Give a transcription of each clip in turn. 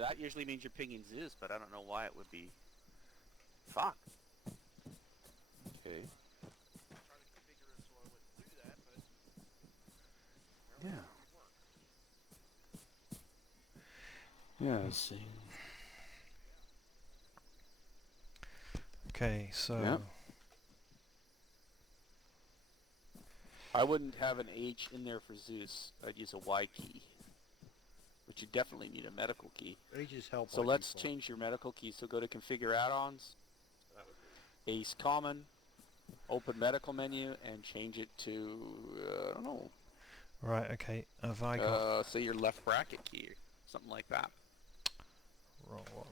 That usually means you're pinging Zeus, but I don't know why it would be. Fuck. Okay. Trying to configure it so I wouldn't do that, but Yeah. apparently it doesn't work. Yeah. Let's see. Okay, so Yeah. I wouldn't have an H in there for Zeus. I'd use a Y key. But you definitely need a medical key. Ages help. So let's change your medical key. So go to Configure Add-ons, Ace Common, open medical menu, and change it to, I don't know, right, okay. Have I got say your left bracket key or something like that. wrong one?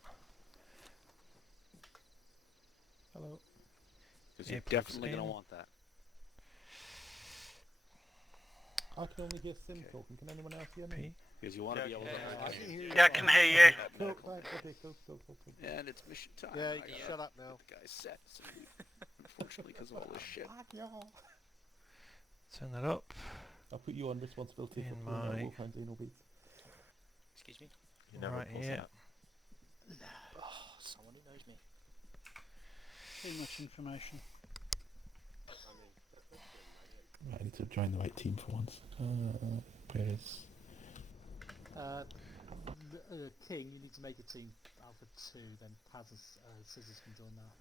Hello. Because you're Earplugs definitely going in. to want that. I can only hear Sim talking. Can anyone else hear me? P. Because you want to be able to... I can hear you. Yeah, I can hear you. Cool, right, okay, cool. And it's mission time. Yeah, I you can gotta shut up now. get the guy's set. So unfortunately, because of all this shit. Fuck y'all. Turn that up. I'll put you on responsibility In for pulling out my- Wolfhound Xeno beats. Excuse me? Right here. Oh, someone who knows me. Too much information. Right, I need to join the right team for once. Where is... King, you need to make a team Alpha 2, then Paz Scissors can join that.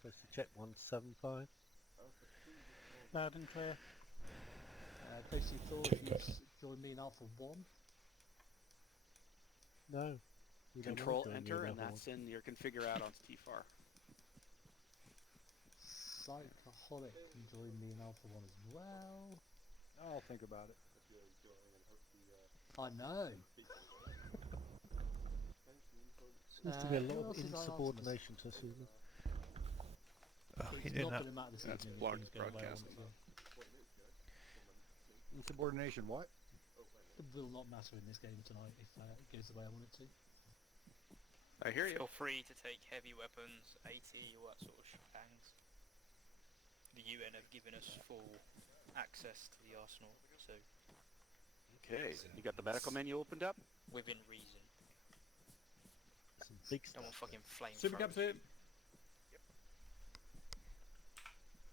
Close to check 175. Loud and clear. Casey Thor, Check you that. join me in Alpha 1. No. you don't Control want to join Enter, the and other that's in your Configure Add-ons TFAR. Psychoholic can join me in Alpha 1 as well. I'll think about it. I know. Seems to be a who lot else of is on insubordination to Susan. Oh, It's you didn't not have... going to matter this That's evening if blocked things go the way I want broadcasting. it to. Insubordination, what? It will not matter in this game tonight if it goes the way I want it to. I hear you. Feel free to take heavy weapons, AT, all that sort of bangs. The UN have given us full access to the arsenal, so Okay, you got the medical menu opened up? within reason. Some big Don't want stuff. fucking flame Super throwers. captain.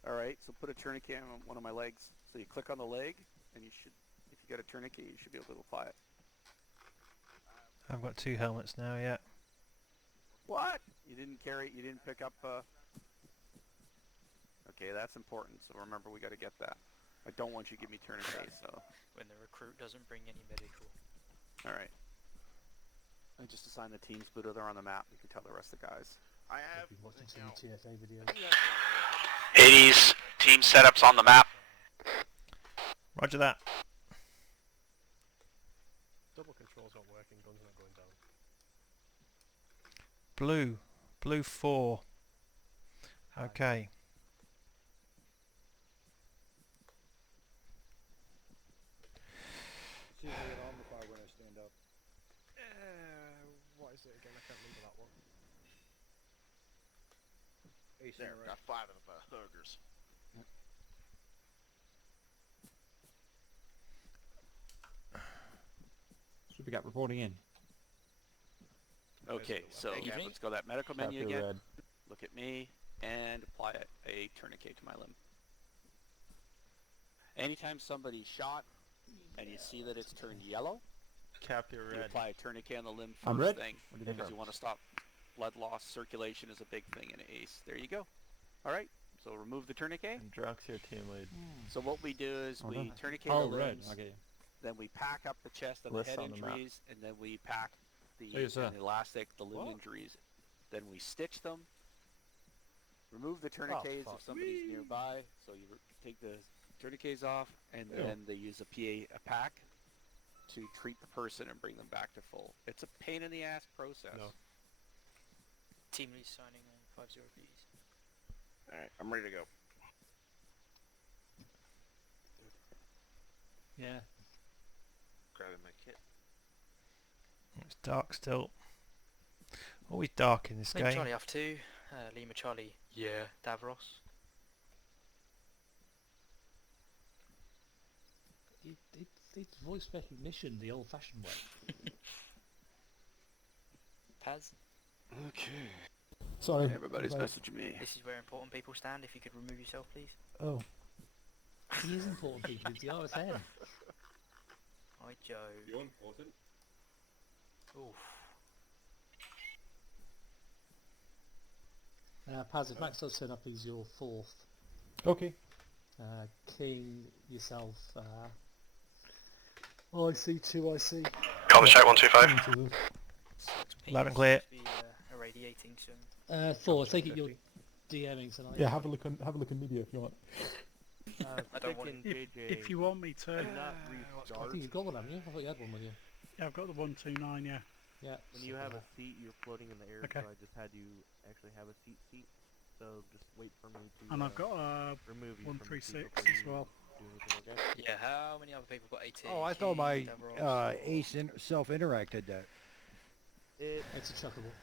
Alright, so put a tourniquet on one of my legs. So you click on the leg, and you should, if you got a tourniquet, you should be able to apply it. I've got 2 helmets now, yeah. What? You didn't pick up, Okay, that's important, so remember we gotta get that. I don't want you to give me tourniquet, so... When the recruit doesn't bring any medical. Alright. I just assigned the teams, but they're on the map. You can tell the rest of the guys. I I've have been watching you some know, TFA videos. Hades, team setups on the map. Roger that. Double control's not working, guns not going down. Blue. Blue 4. Okay. See if I get on the fire when I stand up. What is it again? I can't remember that one. Ace there, in the got 5 of the hookers. Super Cat reporting in. Okay, so Evening. let's go that medical menu Chapter again. red. Look at me, and apply a tourniquet to my limb. Anytime somebody's shot, and you see that it's turned yellow, Captain you apply a tourniquet on the limb I'm first red. thing, What do you think? because you want to stop blood loss. Circulation is a big thing in ACE. There you go. Alright, so remove the tourniquet. And Drux, your team lead. So what we do is Oh, we no. tourniquet Oh, the red. limbs, Okay. then we pack up the chest and the Lists head on the map. injuries, and then we pack the, Hey, sir. and the elastic, the limb What? injuries. Then we stitch them, remove the tourniquets fuck. if somebody's nearby, so you take the tourniquets off, and then they use a pack to treat the person and bring them back to full. It's a pain in the ass process. No. Team lead signing on 50Bs. Alright, I'm ready to go. Yeah. Grabbing my kit. It's dark still. Always dark in this Lima game. Charlie off 2. Lima Charlie, yeah. Davros. it's voice recognition the old-fashioned way. Paz, Okay. Sorry. Everybody's right. messaging me. this is where important people stand. If you could remove yourself, please. Oh. He is important, people. It's the RSN. Hi, Joe. You're important. Oof. Paz, if Max does turn up, he's your fourth. Okay. King, yourself. IC2, IC. Comms check 125. Into this. Loud and clear. Be irradiating soon. Thor, I take it you're DMing tonight. Yeah, have a look on media if you want. I don't want If you want me to. I think you've got one, haven't you? I thought you had one with you. Yeah, I've got the 129, yeah. Yeah. When you have a seat, you're floating in the air, Okay. so I just had you actually have a seat. So just wait for me to And I've got a remove you from the seat 136 before as you well. do anything, okay? Yeah, how many other people got 18? Oh, I thought my Ace self-interact did that. It's a chuckable.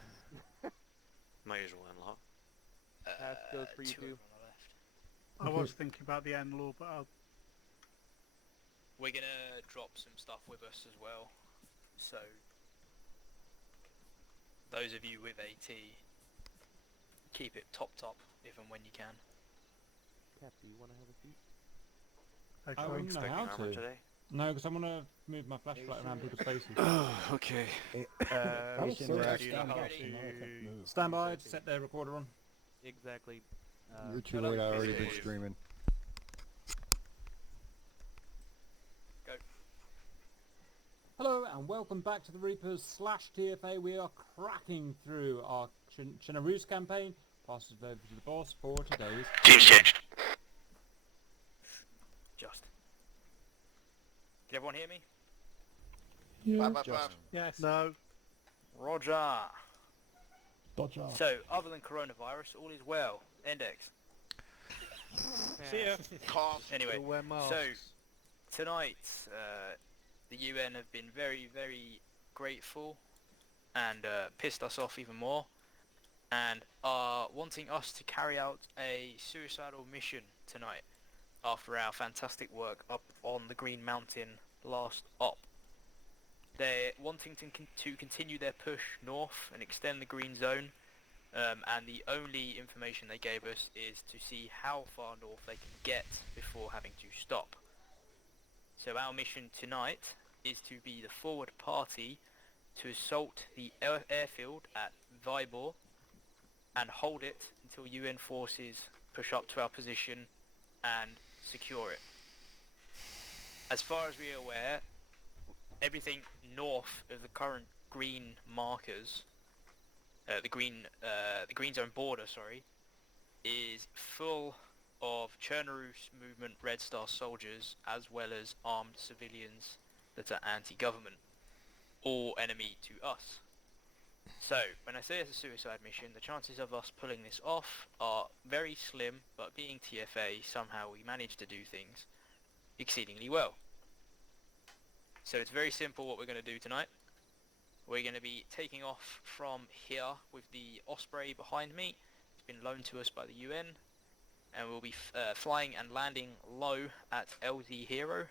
My usual in-law. Task goes for you two too. of them are left. I was thinking about the end law, but I'll... We're gonna drop some stuff with us as well. So, those of you with AT, keep it top if and when you can. Cap, do you want to have a seat? Okay. I wouldn't know Expecting how armor to. today. No, because I'm gonna move my flashlight around people's faces. Okay. Ace interact. do you know how to- Stand by to set the recorder on. Exactly. You're too late. I already been Dave. streaming. Hello and welcome back to the Reapers / TFA. We are cracking through our Chernarus campaign. Pass it over to the boss for today's. Teams changed. Just. Can everyone hear me? Yeah. 5 Yes. No. Roger. Dodge out. So, other than coronavirus, all is well. Index. See ya. Cough. Anyway, Wear masks. so tonight the UN have been very, very grateful and pissed us off even more, and are wanting us to carry out a suicidal mission tonight after our fantastic work up on the Green Mountain last op. They're wanting to continue their push north and extend the green zone, and the only information they gave us is to see how far north they can get before having to stop. So our mission tonight is to be the forward party to assault the airfield at Vybor and hold it until UN forces push up to our position and secure it. As far as we are aware, everything north of the current green markers, the green zone border, is full of Chernarus movement Red Star soldiers as well as armed civilians that are anti-government, all enemy to us. So, when I say it's a suicide mission, the chances of us pulling this off are very slim, but being TFA, somehow we manage to do things exceedingly well. So it's very simple what we're going to do tonight. We're going to be taking off from here with the Osprey behind me. It's been loaned to us by the UN. And we'll be flying and landing low at LZ Hero.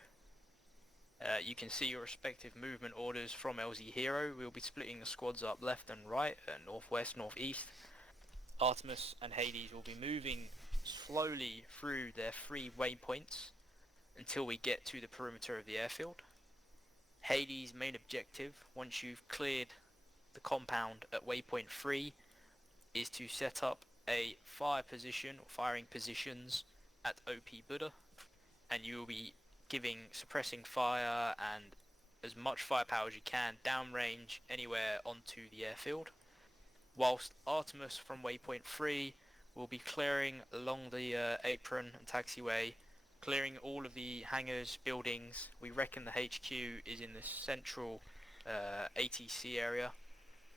You can see your respective movement orders from LZ Hero. We'll be splitting the squads up left and right, northwest, northeast. Artemis and Hades will be moving slowly through their 3 waypoints until we get to the perimeter of the airfield. Hades' main objective, once you've cleared the compound at waypoint 3, is to set up a firing positions at OP Buddha, and you will be suppressing fire and as much firepower as you can downrange anywhere onto the airfield, whilst Artemis from waypoint 3 will be clearing along the apron and taxiway, clearing all of the hangars, buildings. We reckon the HQ is in the central ATC area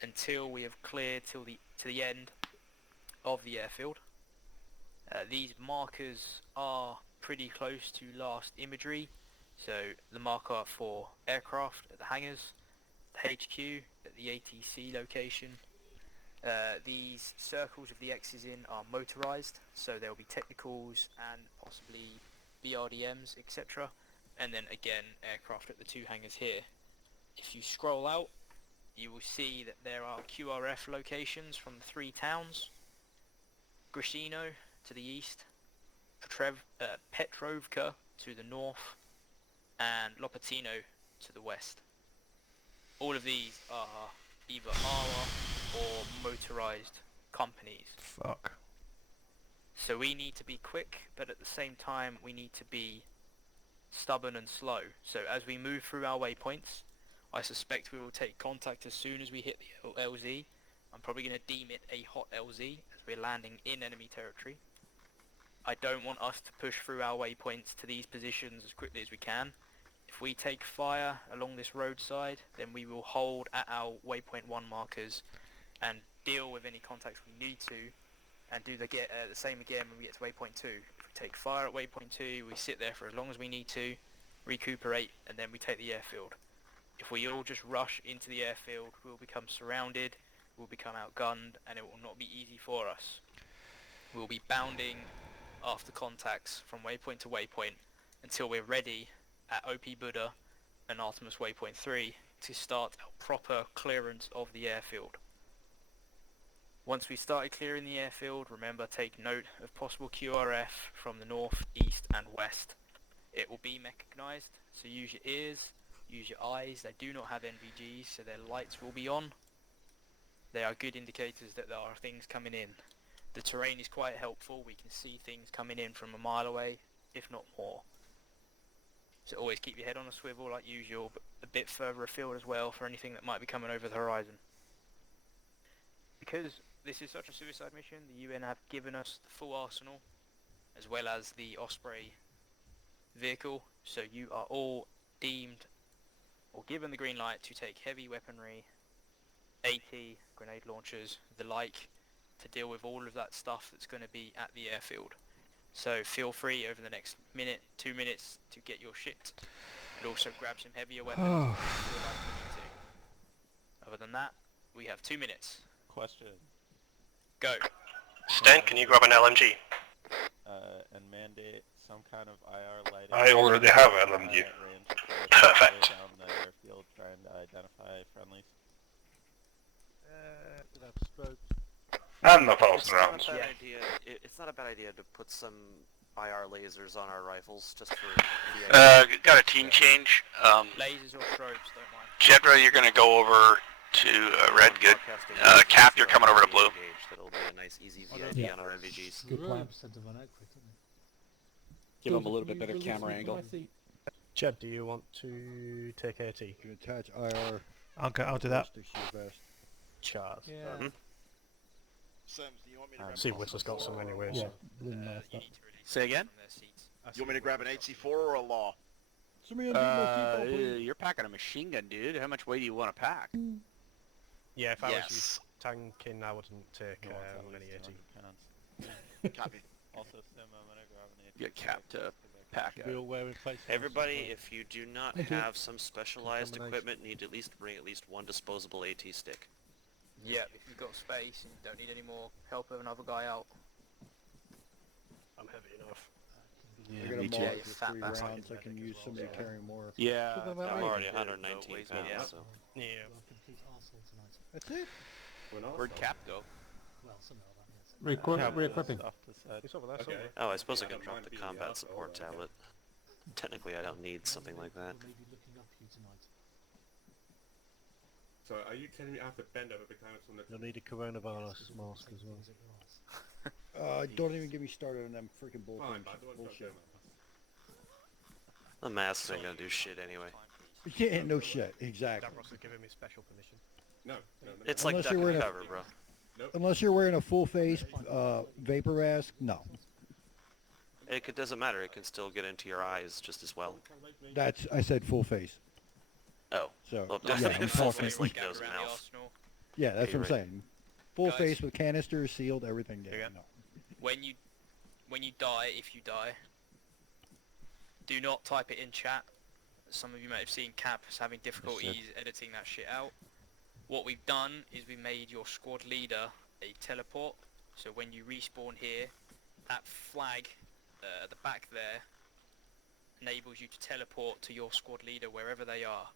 until we have cleared to the end of the airfield. These markers are pretty close to last imagery, so the marker for aircraft at the hangars, the HQ at the ATC location. These circles of the X's in are motorized, so there will be technicals and possibly BRDMs, etc. and then again aircraft at the 2 hangars here. If you scroll out, you will see that there are QRF locations from the 3 towns. Grishino to the east, Petrovka to the north, and Lopatino to the west. All of these are either ARA or motorized companies. Fuck. So we need to be quick, but at the same time we need to be stubborn and slow. So as we move through our waypoints, I suspect we will take contact as soon as we hit the LZ. I'm probably going to deem it a hot LZ as we're landing in enemy territory. I don't want us to push through our waypoints to these positions as quickly as we can. If we take fire along this roadside, then we will hold at our waypoint 1 markers and deal with any contacts we need to, and do the same again when we get to waypoint 2. If we take fire at waypoint 2, we sit there for as long as we need to, recuperate, and then we take the airfield. If we all just rush into the airfield, we'll become surrounded, we'll become outgunned, and it will not be easy for us. We'll be bounding after contacts from waypoint to waypoint until we're ready at OP Buddha and Artemis waypoint 3 to start our proper clearance of the airfield. Once we started clearing the airfield, remember, take note of possible QRF from the north, east and west. It will be mechanized, so use your ears, use your eyes. They do not have NVGs, so their lights will be on. They are good indicators that there are things coming in. The terrain is quite helpful. We can see things coming in from a mile away, if not more. So always keep your head on a swivel like usual, but a bit further afield as well for anything that might be coming over the horizon. Because this is such a suicide mission, the UN have given us the full arsenal, as well as the Osprey vehicle, so you are all deemed or given the green light to take heavy weaponry, AT, grenade launchers, the like, to deal with all of that stuff that's going to be at the airfield. So feel free over the next minute, 2 minutes to get your shit, and also grab some heavier weapons if you feel like you need to. Other than that, we have 2 minutes. Question. Go. Sten, can you grab an LMG? And mandate some kind of IR lighting. I already have LMG. Perfect. Down the airfield trying to identify friendlies. And the false It's not rounds. a bad idea. It's not a bad idea to put some IR lasers on our rifles just for. Got a team change. Lasers or strobes, don't mind. Jedra, you're gonna go over to red. Good. Cap, you're coming over to blue. That'll be a nice, easy VIP on our NVGs. Good plan. Give them a little bit better camera angle. Jed, do you want to take AT? You can attach IR. I'll do that. Chart. Yeah. See if Whistler's got some anyway. Yeah. So. Say again? You want me to grab an HC4 or a law? You're packing a machine gun, dude. How much weight do you want to pack? Yeah, if I was you tanking, I wouldn't take any AT. Copy. Also, Sim, I'm gonna grab an AT. Get Cap to pack We a... all wear replacements. Everybody, if you do not have some specialized equipment, need to at least bring at least one disposable AT stick. Yeah, if you've got space and you don't need any more help with another guy out. I'm heavy enough. I got me a too. mark Yeah, you for fat 3 bastard. rounds. I can use somebody carrying more. Yeah. I'm already 119 pounds, so. Yeah. That's it. Where'd Cap go? Well, something like that, yes. Re-equipping. It's over there somewhere. Oh, I suppose I can drop the combat support tablet. Technically, I don't need something like that. We'll maybe looking up you tonight. So, are you telling me I have to bend over every time it's on the... You'll need a coronavirus mask as well. Don't even get me started on them freaking Fine, but I don't want to bullshit. The masks ain't gonna do shit anyway. Yeah, no shit. Exactly. Davros is giving me special permission. No. It's like Unless duck you're and wearing a- cover, bro. Unless you're wearing a full face vapor mask, no. It doesn't matter. It can still get into your eyes just as well. I said full face. Oh. So Well, yeah, definitely I'm full talking. face like Gather nose and around the mouth. arsenal. Yeah, that's You're what I'm right. saying. Full Guys. face with canisters, sealed, everything. Yeah, Okay. no. When you die, if you die, do not type it in chat. Some of you may have seen Cap as having difficulties editing that shit out. What we've done is we made your squad leader a teleport. So when you respawn here, that flag at the back there enables you to teleport to your squad leader wherever they are.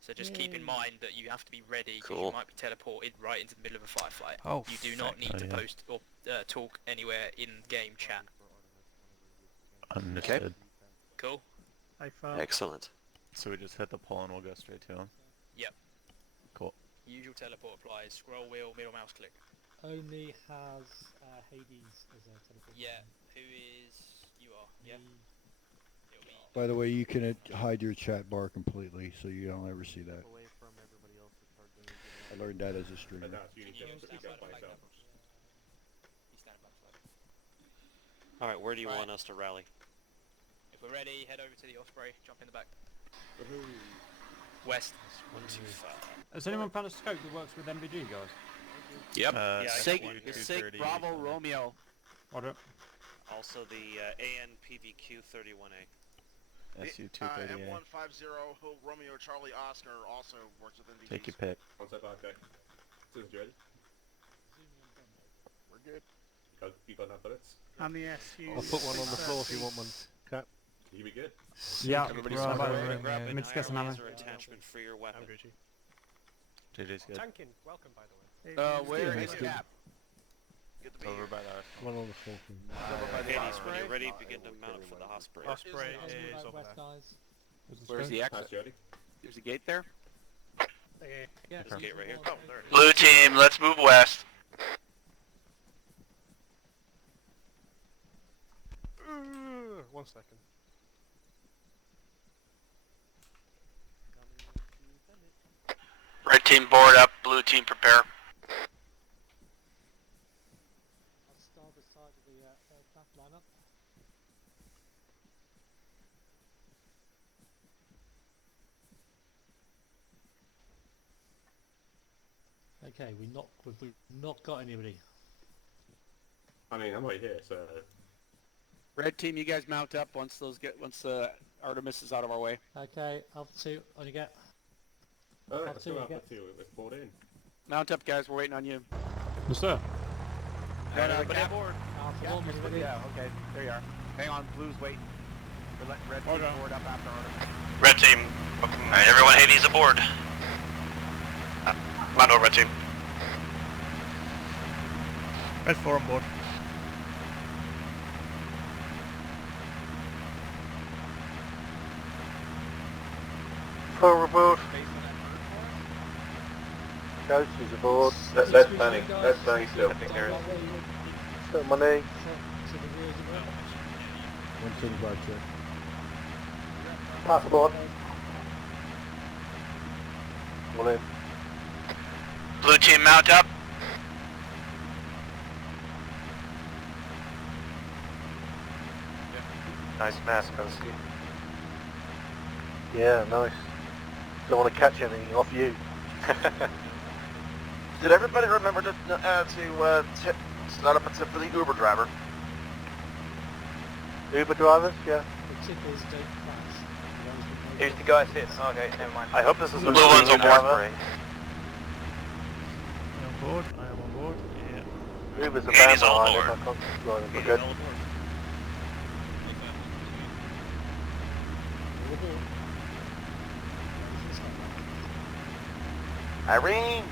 So just keep in mind that you have to be ready because you might be teleported right into the middle of a firefight. Oh, you do not need to post or talk anywhere in-game chat. Understood. Cool. Excellent. So we just hit the pole and we'll go straight to him? Yep. Cool. Usual teleport applies. Scroll wheel, middle mouse click. Only has Hades as a teleport. Yeah. Who is... You are. Yeah. It'll be... By the way, you can hide your chat bar completely, so you don't ever see that. Away from everybody else to start doing I learned that as a streamer. Alright, where do you want us to rally? If we're ready, head over to the Osprey. Jump in the back. West. 1, 2, 5. Has anyone found a scope that works with MVG, guys? Yep. Sig Bravo Romeo. Order. Also the ANPVQ 31A. SU-238. M150 Romeo Charlie Oscar also works with NVGs. Take your pick. One sec, okay. Susan's ready? We're good. You got enough bullets? And the SU. I'll put one on the floor if you want one. Cap. You be good? Yeah, Everybody's right, Grab right, an Let's get some ammo. laser attachment for your weapon. JJ's good. Tankin, welcome by the way. Where is Cap? Good to be Over here. by the One on the floor. Hades, when you're ready, begin to mount for the Osprey. Osprey is over West, there. guys. Where's the exit? That's ready? There's a gate there? Yeah, There's a gate right here. Oh, there it is. Blue team, let's move west. 1 second. Red team board up, blue team prepare. I'll start the side of the aircraft lineup. Okay, we've not got anybody. I mean, I'm right here, so... Red team, you guys mount up once Artemis is out of our way. Okay, Alpha 2, on you get. Oh, Alpha let's 2, go you Alpha get. 2, let's board in. Mount up, guys. We're waiting on you. Yes, sir. Got Everybody Cap? aboard. Alpha 1, you ready? Yeah, okay, there you are. Hang on, Blue's waiting. We're letting Red Hold team on. board up after Artemis. Red team, alright, everyone Hades aboard. Come on, red team. Red 4 on board. Forward aboard. Coach is aboard. Let's planning still. Set my knee. To the rear of the room. One team right here. Pass aboard. One in. Blue team mount up. Nice mask, Husky. Yeah, nice. Don't want to catch anything off you. Did everybody remember to start up a tip for the Uber driver? Uber drivers, yeah. The tip is don't crash. Here's the guy sitting. Okay, never mind. I hope this is a Blue one's on board. driver. On board. I am on board. Yeah. Uber's a Hades van all behind aboard. us. I can't drive him. We're good. Irene!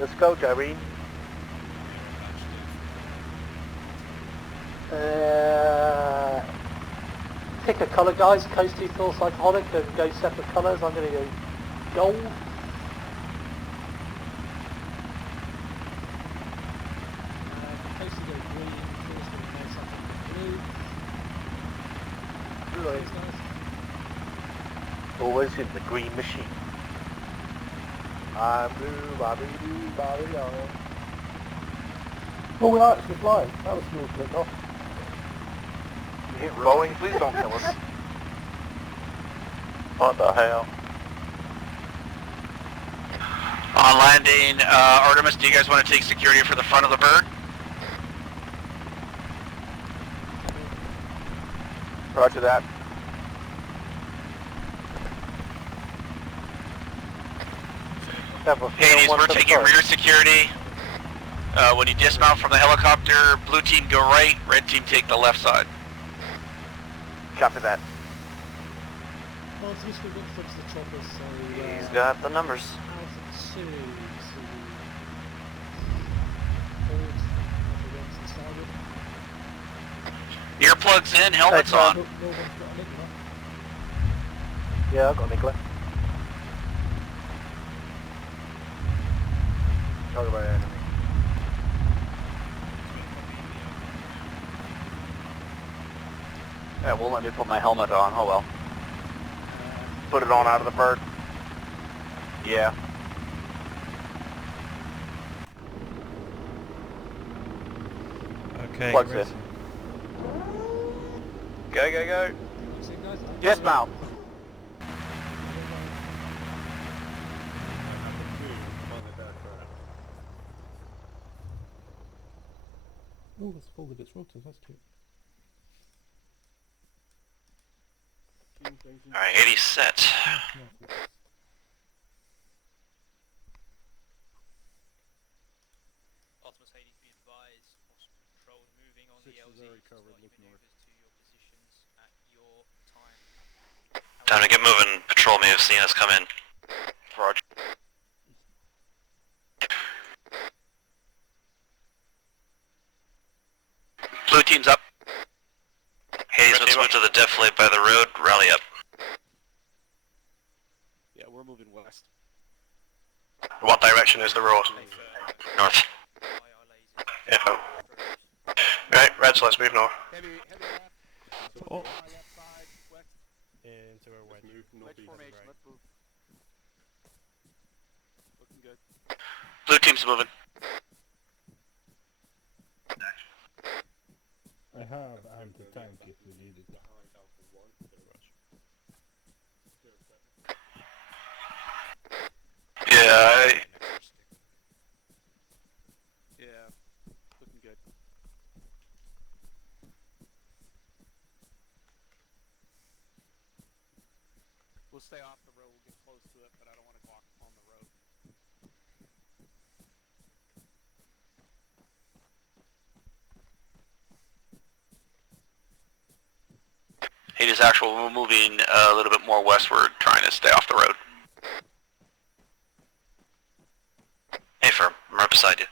Let's go, Irene. Pick a colour, guys. Coast 2 full cyclonic and go separate colours. I'm going to go gold. Coast to go green, first one goes up blue. Blue. Those guys. Always in the green machine. I'm blue, Bobby, oh. Oh, we are actually flying. That was smooth click off. You hit Boeing, please don't kill us. What the hell? On landing, Artemis, do you guys want to take security for the front of the bird? Roger that. Hades, we're taking rear security. When you dismount from the helicopter, blue team go right, red team take the left side. Copy that. Well, so this will look for the choppers, so... He's got the numbers. Alpha 2 to... Forward, Alpha 1 to the starboard. Earplugs in, helmets on. No one's got an Enigma. Yeah, I've got an Enigma. Target by enemy. Yeah, won't let me put my helmet on. Oh well. Put it on out of the bird. Yeah. Okay. Plugs ready. in. Go, go, go. Dismount. Oh, it's folded its rotors, that's cute. Alright, 80 set. Optimus Hades, be advised, possible patrol moving on the LZ. Covered, look north. To your positions at your time. Time to get moving. Patrol may have seen us come in. Roger. Blue team's up. Hades, let's move to the defilade by the road. Rally up. Yeah, we're moving west. What direction is the road? North. Yeah. Right, Reds, let's move north. Heavy left. Oh. Left side, west. Into a wedge. Wedge formation, let's move. Looking good. Blue team's moving. I have anti-tank if you need it. Yeah, Yeah, looking good. We'll stay off the road, we'll get close to it, but I don't want to walk on the road. Hades actual, we're moving a little bit more westward, trying to stay off the road. Hey, firm. I'm right beside you.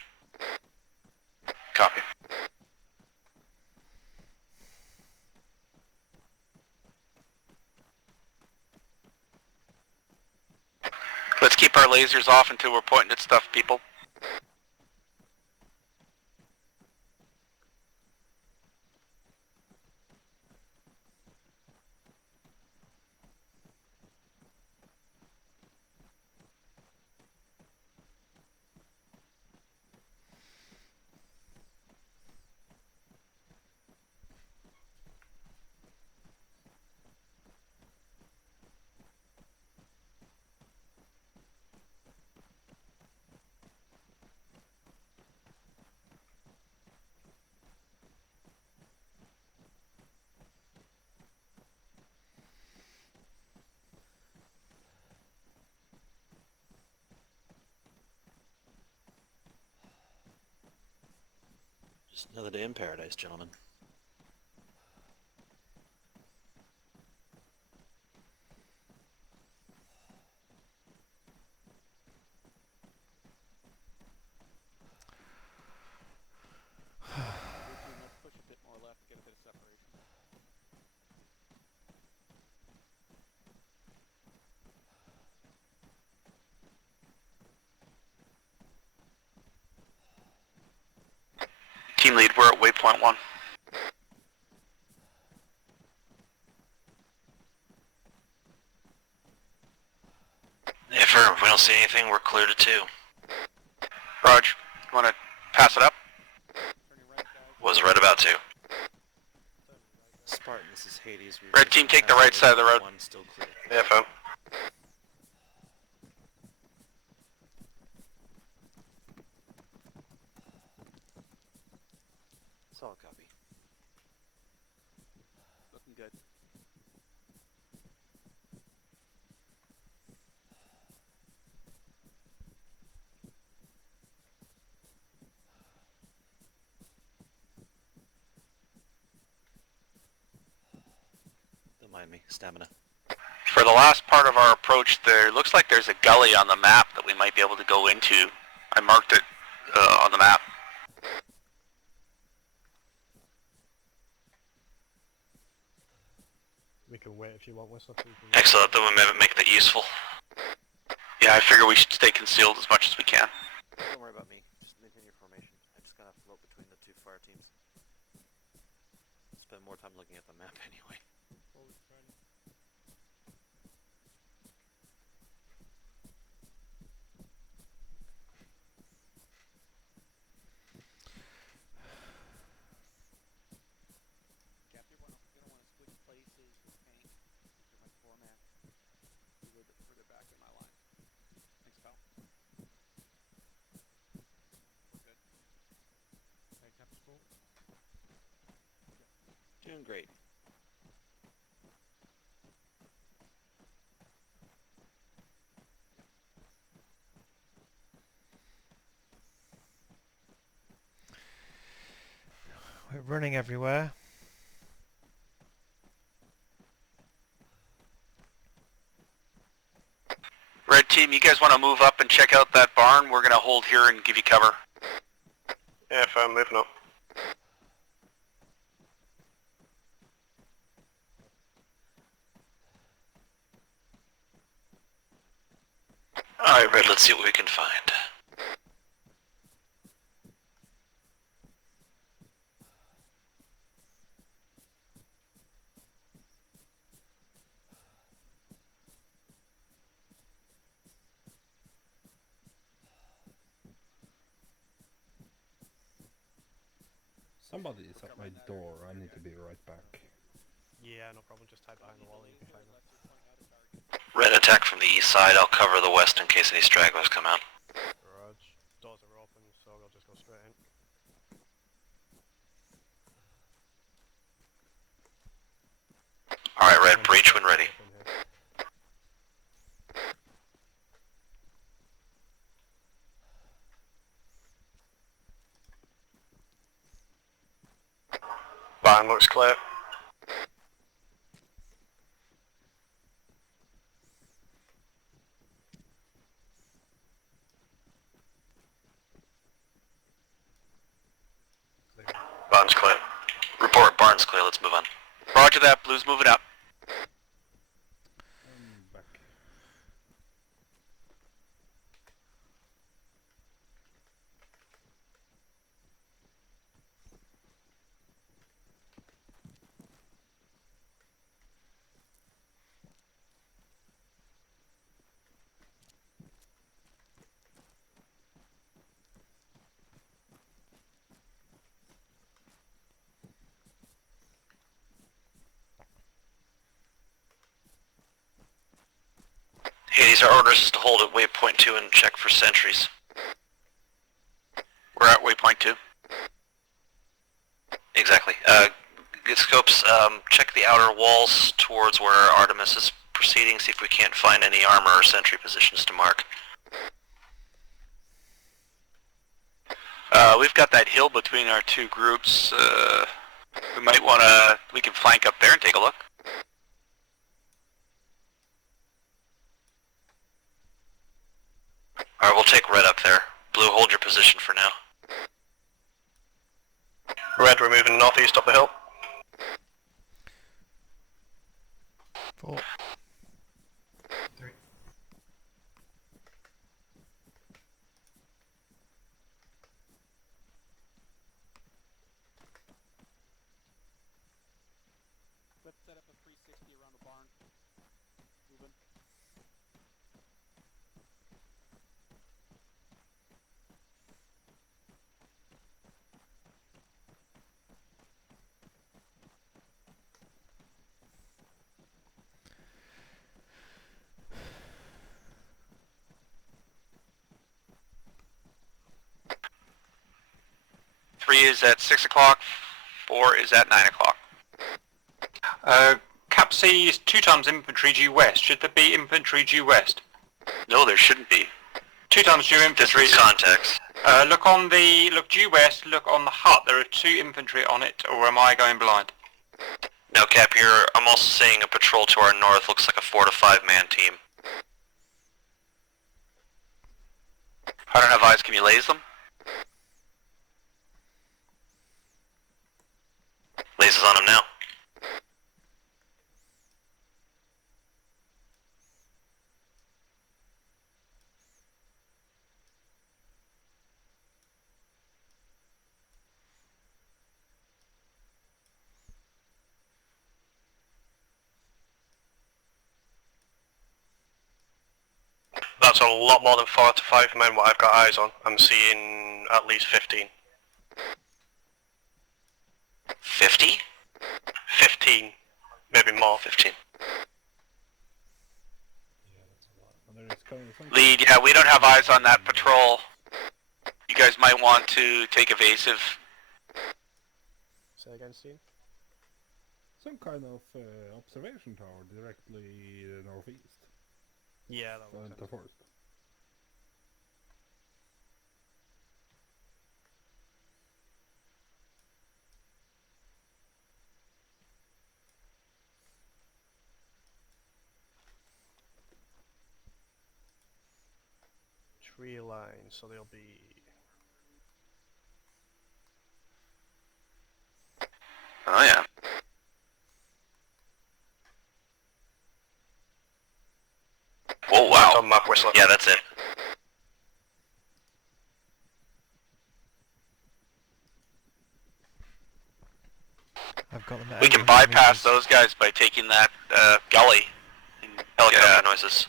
Copy. Let's keep our lasers off until we're pointing at stuff, people. Just another day in paradise, gentlemen. Let's push a bit more left, get a bit of separation. Team lead, we're at waypoint 1. Hey, firm. If we don't see anything, we're clear to 2. Raj, you want to pass it up? Was right about to. Spartan, this is Hades. Red team, take the right side of the road. One still clear. Yeah, firm. Solid copy. Looking good. mind me. Stamina. For the last part of our approach, there looks like there's a gully on the map that we might be able to go into. I marked it on the map. We can wait if you want, Whistler. Excellent, then we may make that useful. Yeah, I figure we should stay concealed as much as we can. Don't worry about me. Just maintain your formation. I'm just gonna float between the two fire teams. Spend more time looking at the map anyway. Captain, you're gonna want to switch places with Hank. You're my foreman. You're a little bit further back in my line. Thanks, pal. We're good. Okay, Captain Sport. Doing great. We're running everywhere. Red team, you guys want to move up and check out that barn? We're going to hold here and give you cover. Yeah, fine, moving up. Alright, Red, let's see what we can find. Somebody is at my door. I need to be right back. Yeah, no problem. Just hide behind the wall. You'll be fine. Red, attack from the east side. I'll cover the west in case any stragglers come out. Garage. Doors are open, so we'll just go straight in. Alright, Red, breach when ready. Barn looks clear. Barn's clear. Report, barn's clear, let's move on. Roger that, Blue's moving up. I'm back. Hades, our orders is to hold at waypoint 2 and check for sentries. We're at waypoint 2. Exactly. Get scopes, check the outer walls towards where Artemis is proceeding, see if we can't find any armor or sentry positions to mark. We've got that hill between our two groups. We can flank up there and take a look. Alright, we'll take Red up there. Blue, hold your position for now. Red, we're moving northeast up the hill. 4. 3. Let's set up a 360 around the barn. Moving. Three is at 6 o'clock, 4 is at 9 o'clock. Cap C is 2 times infantry due west. Should there be infantry due west? No, there shouldn't be. 2 times due infantry. Distance contacts. Look due west, look on the hut. There are 2 infantry on it, or am I going blind? Now, Cap, here, I'm also seeing a patrol to our north. Looks like a 4 to 5 man team. I don't have eyes. Can you laze them? Lasers on them now. That's a lot more than 4 to 5 men what I've got eyes on. I'm seeing at least 15. 50? 15. Maybe more. 15. Lead, yeah, we don't have eyes on that patrol. You guys might want to take evasive. Say again, Steve? Some kind of observation tower directly northeast. Yeah, that makes sense. The forest. Tree line, so they'll be... Oh yeah. Oh wow. On map, Whistler. Yeah, that's it. I've got them at We can 800 bypass meters. those guys by taking that gully. Helicopter noises.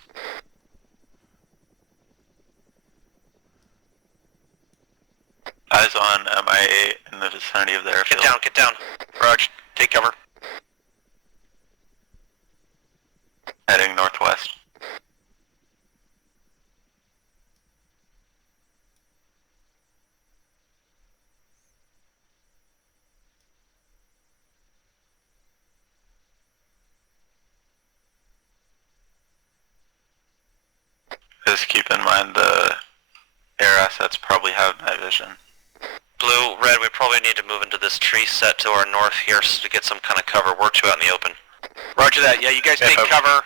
Eyes on MIA in the vicinity of the airfield. Get down. Roger, take cover. Heading northwest. Just keep in mind the air assets probably have night vision. Blue, red, we probably need to move into this tree set to our north here to get some kind of cover. We're too out in the open. Roger that. Yeah, you guys take cover.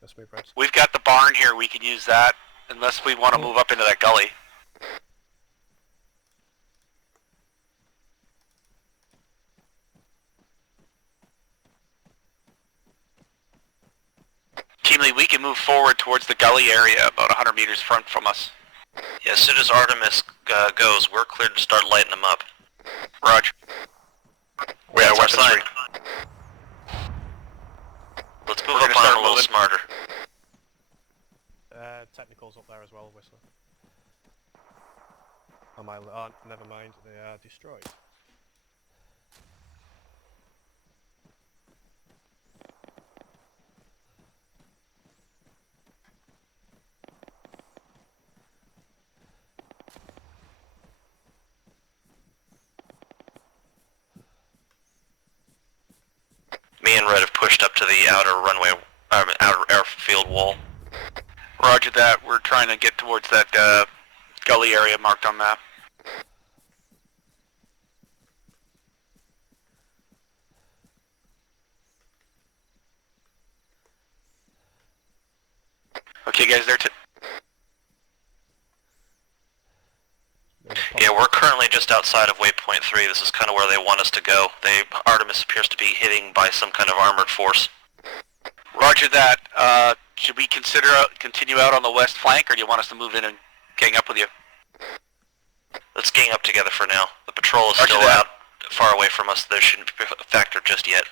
That's me, Brad. We've got the barn here. We can use that unless we want to move up into that gully. Team lead, we can move forward towards the gully area about 100 meters front from us. Yeah, as soon as Artemis goes, we're cleared to start lighting them up. Roger. We're Yeah, at west line. side. Let's move up on them a little smarter. Technicals up there as well, Whistler. Oh my, oh, never mind, they are destroyed. Me and Red have pushed up to the outer runway, outer airfield wall. Roger that. We're trying to get towards that gully area marked on map. Okay, guys, they're Yeah, we're currently just outside of waypoint 3. This is kind of where they want us to go. Artemis appears to be hitting by some kind of armored force. Roger that. Should we continue out on the west flank, or do you want us to move in and gang up with you? Let's gang up together for now. The patrol is still out far away from us. There shouldn't be a factor just yet.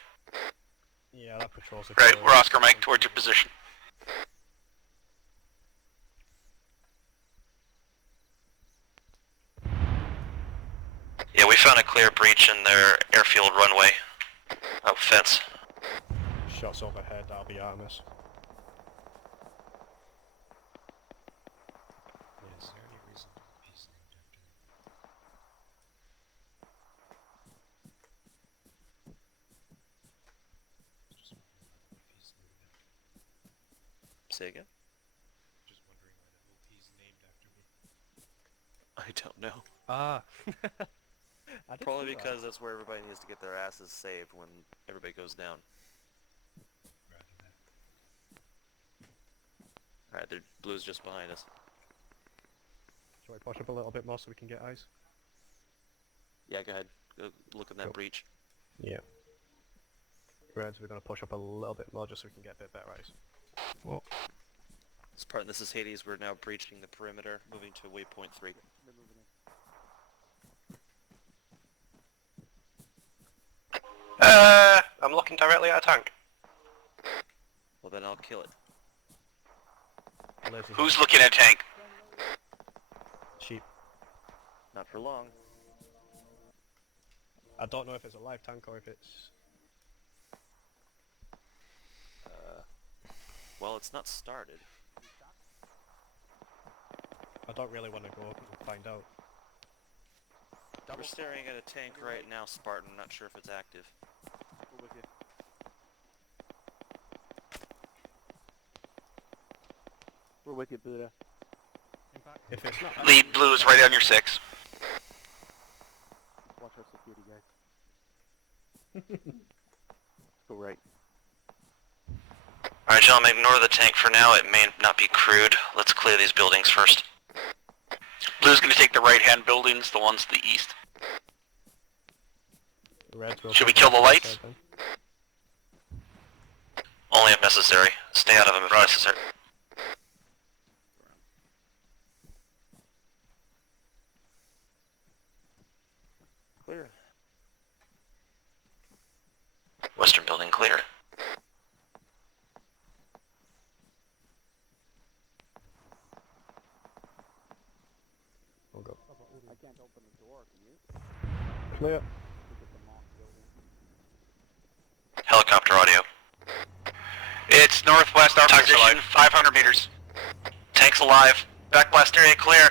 Yeah, that patrol's... Right, we're Oscar Mike, towards your position. Yeah, we found a clear breach in their airfield runway. Fence. Shots overhead, that'll be Artemis. Is there any reason he's named after Say again? Just wondering why the OP's named after me. I don't know. Ah. Probably because that's where everybody needs to get their asses saved when everybody goes down. Alright, the blue's just behind us. Shall I push up a little bit more so we can get eyes? Yeah, go ahead. Go look in that breach. Yeah. Reds, we're going to push up a little bit more just so we can get a bit better eyes. What? This is Hades. We're now breaching the perimeter, moving to waypoint 3. I'm looking directly at a tank. Well, then I'll kill it. Who's looking at tank? Sheep. Not for long. I don't know if it's a live tank or if it's... Well, it's not started. I don't really want to go up and find out. We're staring at a tank right now, Spartan. Not sure if it's active. We're with you. We're with you, Buddha. If it's not... Lead blue is right on your 6. Watch our security, guys. Go right. Alright, gentlemen, ignore the tank for now. It may not be crewed. Let's clear these buildings first. Blue's gonna take the right-hand buildings, the ones to the east. Should we kill the lights? Only if necessary. Stay out of them if necessary. Clear. Western building clear. We'll go. I can't open the door, can you? Clear. Helicopter audio. It's northwest our position, 500 meters. Tank's alive. Back blast area clear.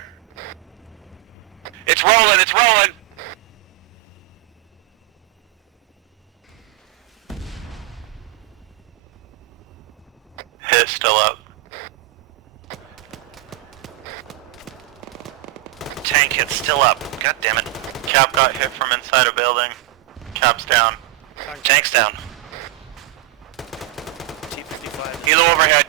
It's rolling, it's rolling! Hit still up. Tank hit still up. God damn it. Cap got hit from inside a building. Cap's down. Tank's down. T-55. Helo overhead.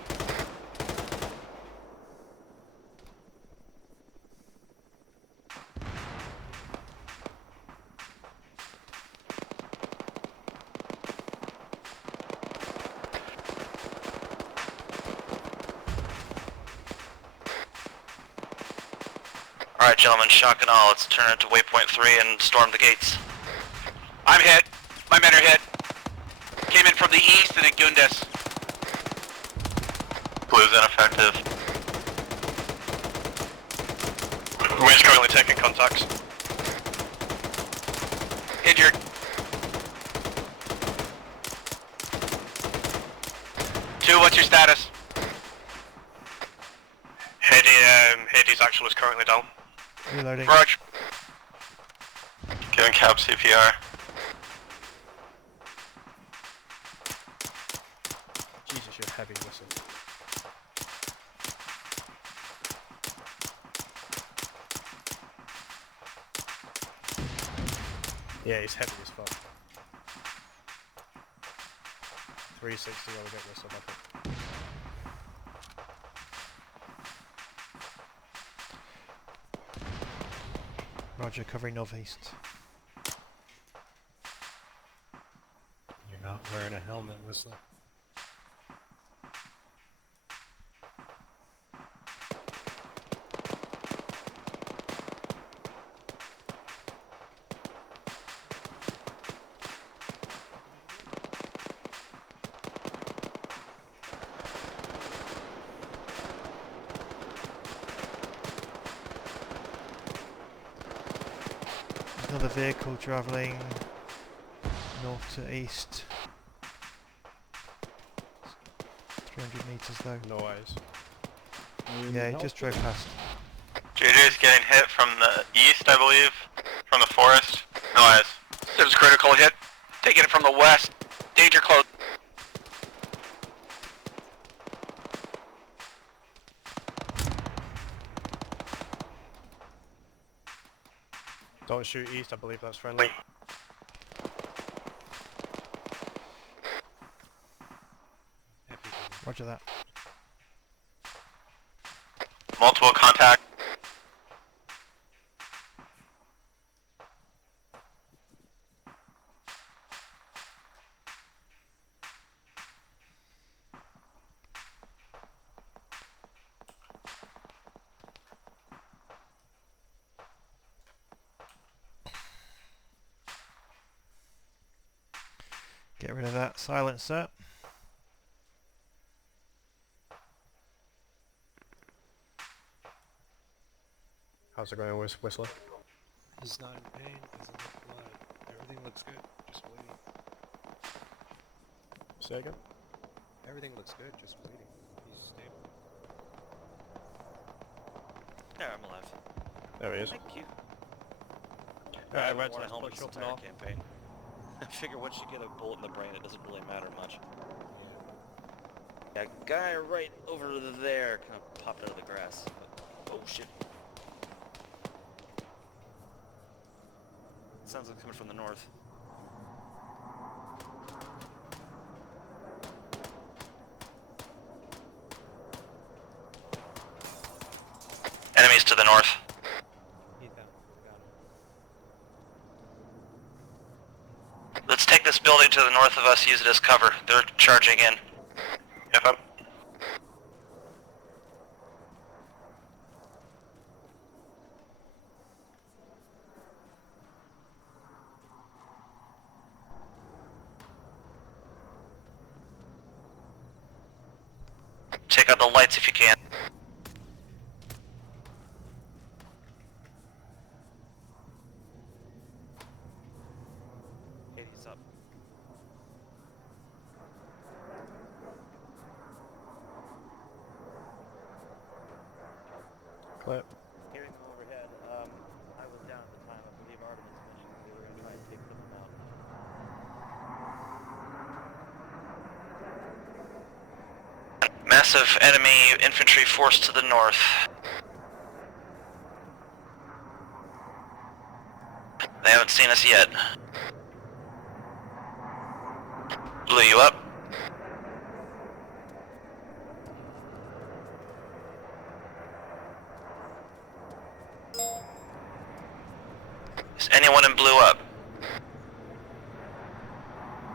Alright gentlemen, shock and all, let's turn it to waypoint 3 and storm the gates. I'm hit. My men are hit. Came in from the east and it gunned us. Blue's ineffective. Wind's currently taking contacts. Injured. Two, what's your status? Hades actual is currently down. Reloading. Roger. Giving cab CPR. Jesus, you're heavy, listen. Yeah, he's heavy as fuck. 360 while we get this up, I think. Roger, covering northeast. You're not wearing a helmet, Whistler. Another vehicle travelling north to east. 300 metres though. No eyes. Yeah, he just drove past. JJ's getting hit from the east, I believe. From the forest. No eyes. Sims critical hit. Taking it from the west. Danger close. Don't shoot east, I believe that's friendly. Roger that. Multiple contact. Get rid of that silencer. How's it going with Whistler? He's not in pain, doesn't look blood. Everything looks good, just bleeding. Say again? Everything looks good, just bleeding. He's stable. Yeah, I'm alive. There he is. Thank you. Alright, I haven't Red's worn a let's helmet push this up entire north. campaign. I figure once you get a bullet in the brain, it doesn't really matter much. Yeah, guy right over there kind of popped out of the grass. Oh shit. Sounds like coming from the north. Enemies to the north. He's down. Got him. Let's take this building to the north of us, use it as cover. They're charging in. Yep, up. Take out the lights if you can. Hades up. Clip. Hearing them overhead, I was down at the time. I believe Artemis winning. They were going to try and take them out. Massive enemy infantry force to the north. They haven't seen us yet. Blew you up. Is anyone in blue up?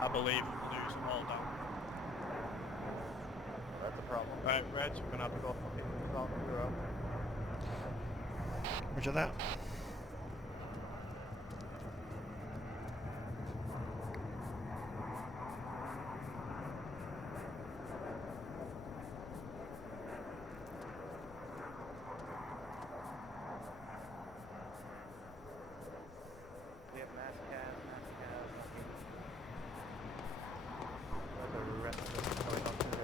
I believe blue's all down. That's a problem. Right, Red, you're gonna have to go south of the road. Roger that. We have mass cab. The rest of them are going up to the...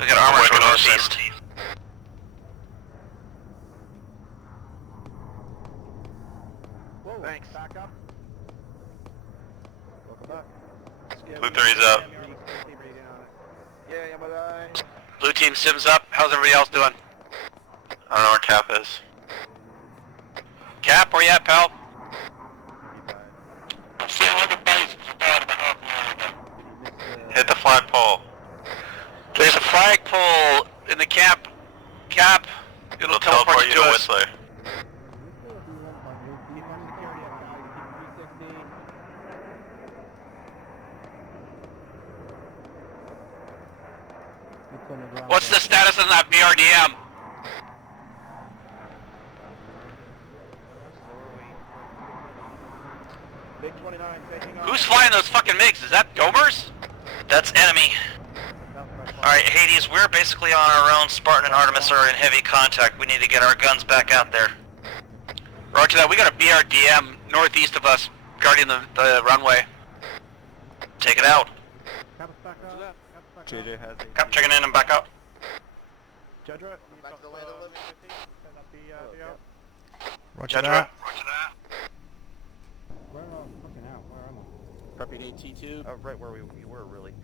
We got armor to the northeast. Whoa, thanks. Back up. Welcome back. Blue 3's up. Yeah, bye. Blue team Sims up. How's everybody else doing? I don't know where Cap is. Cap, where you at, pal? Hit the flagpole. There's a flagpole in the camp. Cap, it'll teleport you to us. Whistler. What's the status of that BRDM? Big 29 taking off. Who's flying those fucking MiGs? Is that Gomers? That's enemy. Alright, Hades, we're basically on our own. Spartan and Artemis are in heavy contact. We need to get our guns back out there. Roger that, we got a BRDM northeast of us, guarding the runway. Take it out. JJ has a... Cap checking in and back out. Jedra, Back to the land of living. Roger Jedra. that. Roger that. Where fucking out? Where am I? Prepping AT2. Right where we were, really.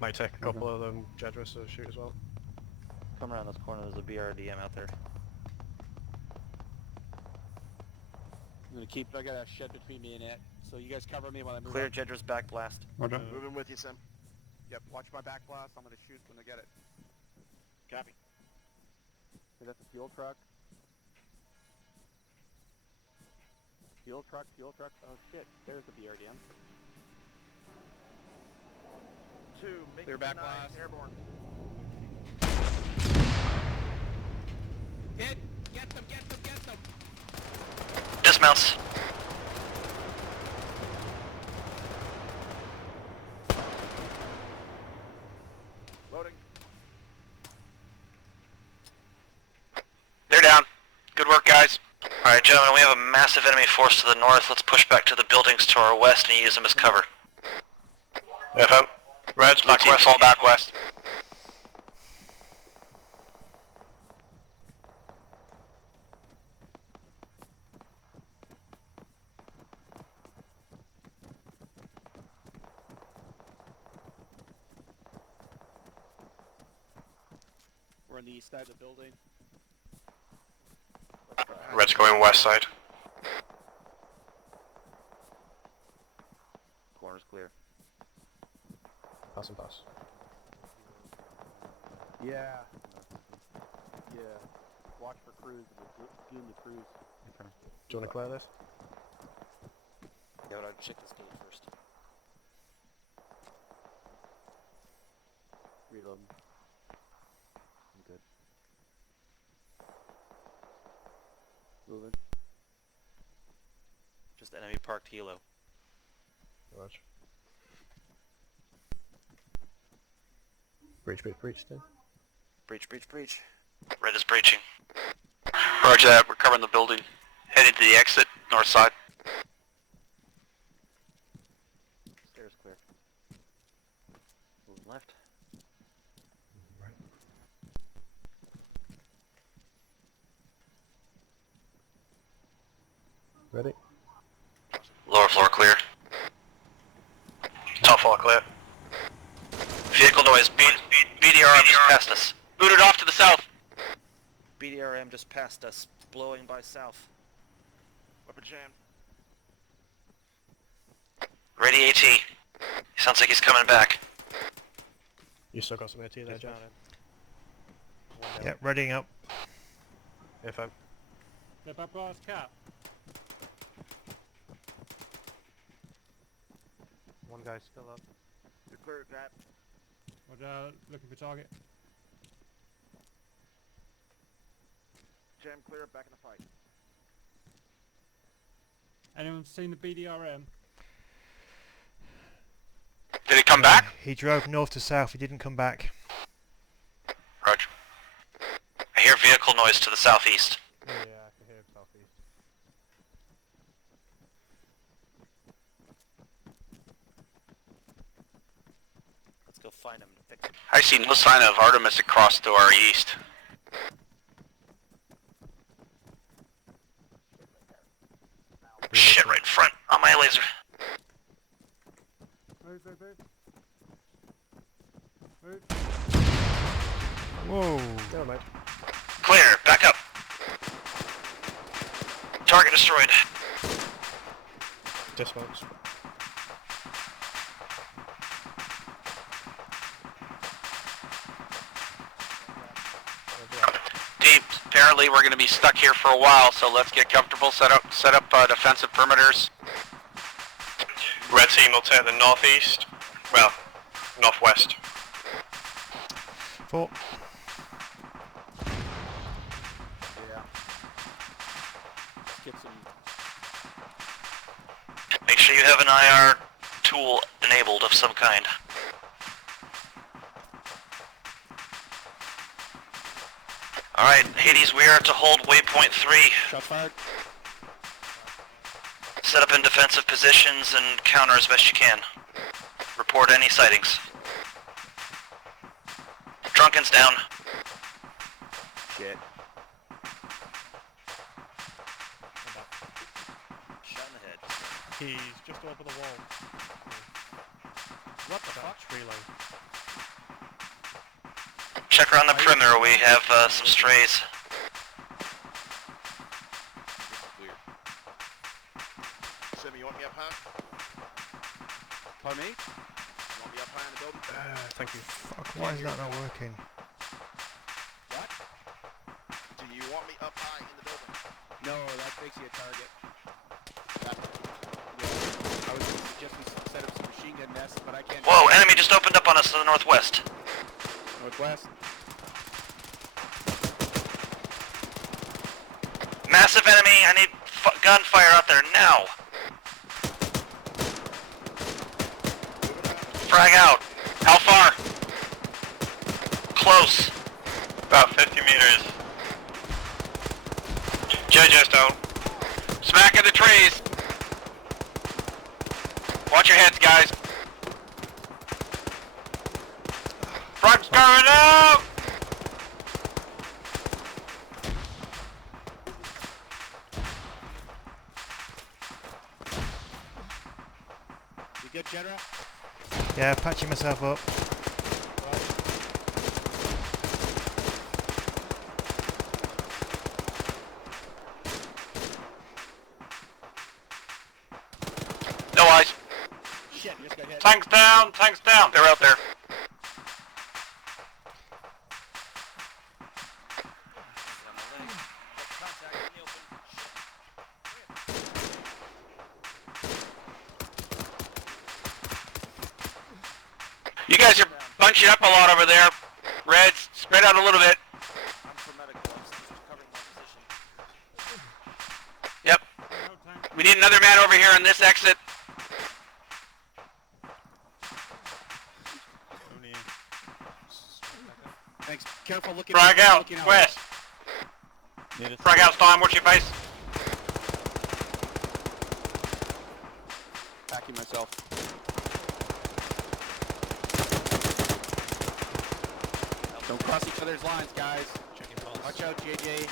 Might take a couple of them Jedra to shoot as well. Come around this corner, there's a BRDM out there. I'm gonna keep. I got a shed between me and it, so you guys cover me while I move. Clear up. Jedra's back blast. Roger. Moving with you, Sim. Yep. Watch my back blast. I'm gonna shoot when I get it. Copy. Okay, that's a fuel truck. Fuel truck. Fuel truck. Oh shit! There's the BRDM. 2, Clear back blast. airborne. Hit! Get them! Get them! Get them! Dismounts. Loading. They're down. Good work, guys. Alright, gentlemen, we have a massive enemy force to the north. Let's push back to the buildings to our west and use them as cover. FM. Reds, back west. Fall back west. We're on the east side of the building. Reds going west side. Corner's clear. Pass and pass. Yeah. Yeah. Watch for crews. Team the crews. Do you want to clear this? Yeah, but I'd check this gate first. Reload. I'm good. Moving. Just enemy parked helo. Roger. Breach, breach, breach, then. Breach, breach, breach. Red is breaching. Roger that, we're covering the building. Heading to the exit, north side. Stairs clear. Moving left. Right. Ready? Lower floor clear. Top floor clear. Vehicle noise, BDRM just past us. Booted off to the south. BDRM just passed us, blowing by south. Weapon jam. Ready AT. Sounds like he's coming back. You still got some AT there, Jeff? Yeah, readying up. FM. The back blast cap. One guy's still up. You're clear, Cap. Looking for target. Jam clear, back in the fight. Anyone seen the BDRM? Did he come back? He drove north to south. He didn't come back. Roger. I hear vehicle noise to the southeast. Yeah, I can hear him southeast. Let's go find him and fix him. I see no sign of Artemis across to our east. Shit, right in front, on my laser. Move, move, move. Whoa. No, mate. Clear, back up. Target destroyed. Dismounts. Team, apparently we're going to be stuck here for a while, so let's get comfortable, set up defensive perimeters. Red team will take the northeast, well, northwest. 4. Yeah. Let's get some. Make sure you have an IR tool enabled of some kind. Alright, Hades, we are to hold waypoint 3. Shots fired. Set up in defensive positions and counter as best you can. Report any sightings. Drunken's down. Shit. Shot in the head. He's just over the wall. What the fuck? Tree line. check around the perimeter. We have some strays. Weird. Simmy, you want me up high? Pardon me? You want me up high in the building? Thank you. Fuck, why is that not working? What? Do you want me up high in the building? No, that makes you a target. I was suggesting set up some machine gun nests, but I can't. Whoa, enemy just opened up on us to the northwest. Northwest. Massive enemy, I need gunfire out there now. Frag out. How far? Close. About 50 meters. JJ's down. Smack in the trees. Watch your heads, guys. Frog's coming out! You good, Chernarus? Yeah, patching myself up. No eyes. Shit, you just got hit. Tanks down, tanks down. They're out there. You guys are bunching up a lot over there. Reds, spread out a little bit. Yep. We need another man over here on this exit. Thanks. Careful looking. Frag out, looking west. Frag out, Storm, watch your face. Packing myself. Don't cross each other's lines, guys. Watch out, JJ.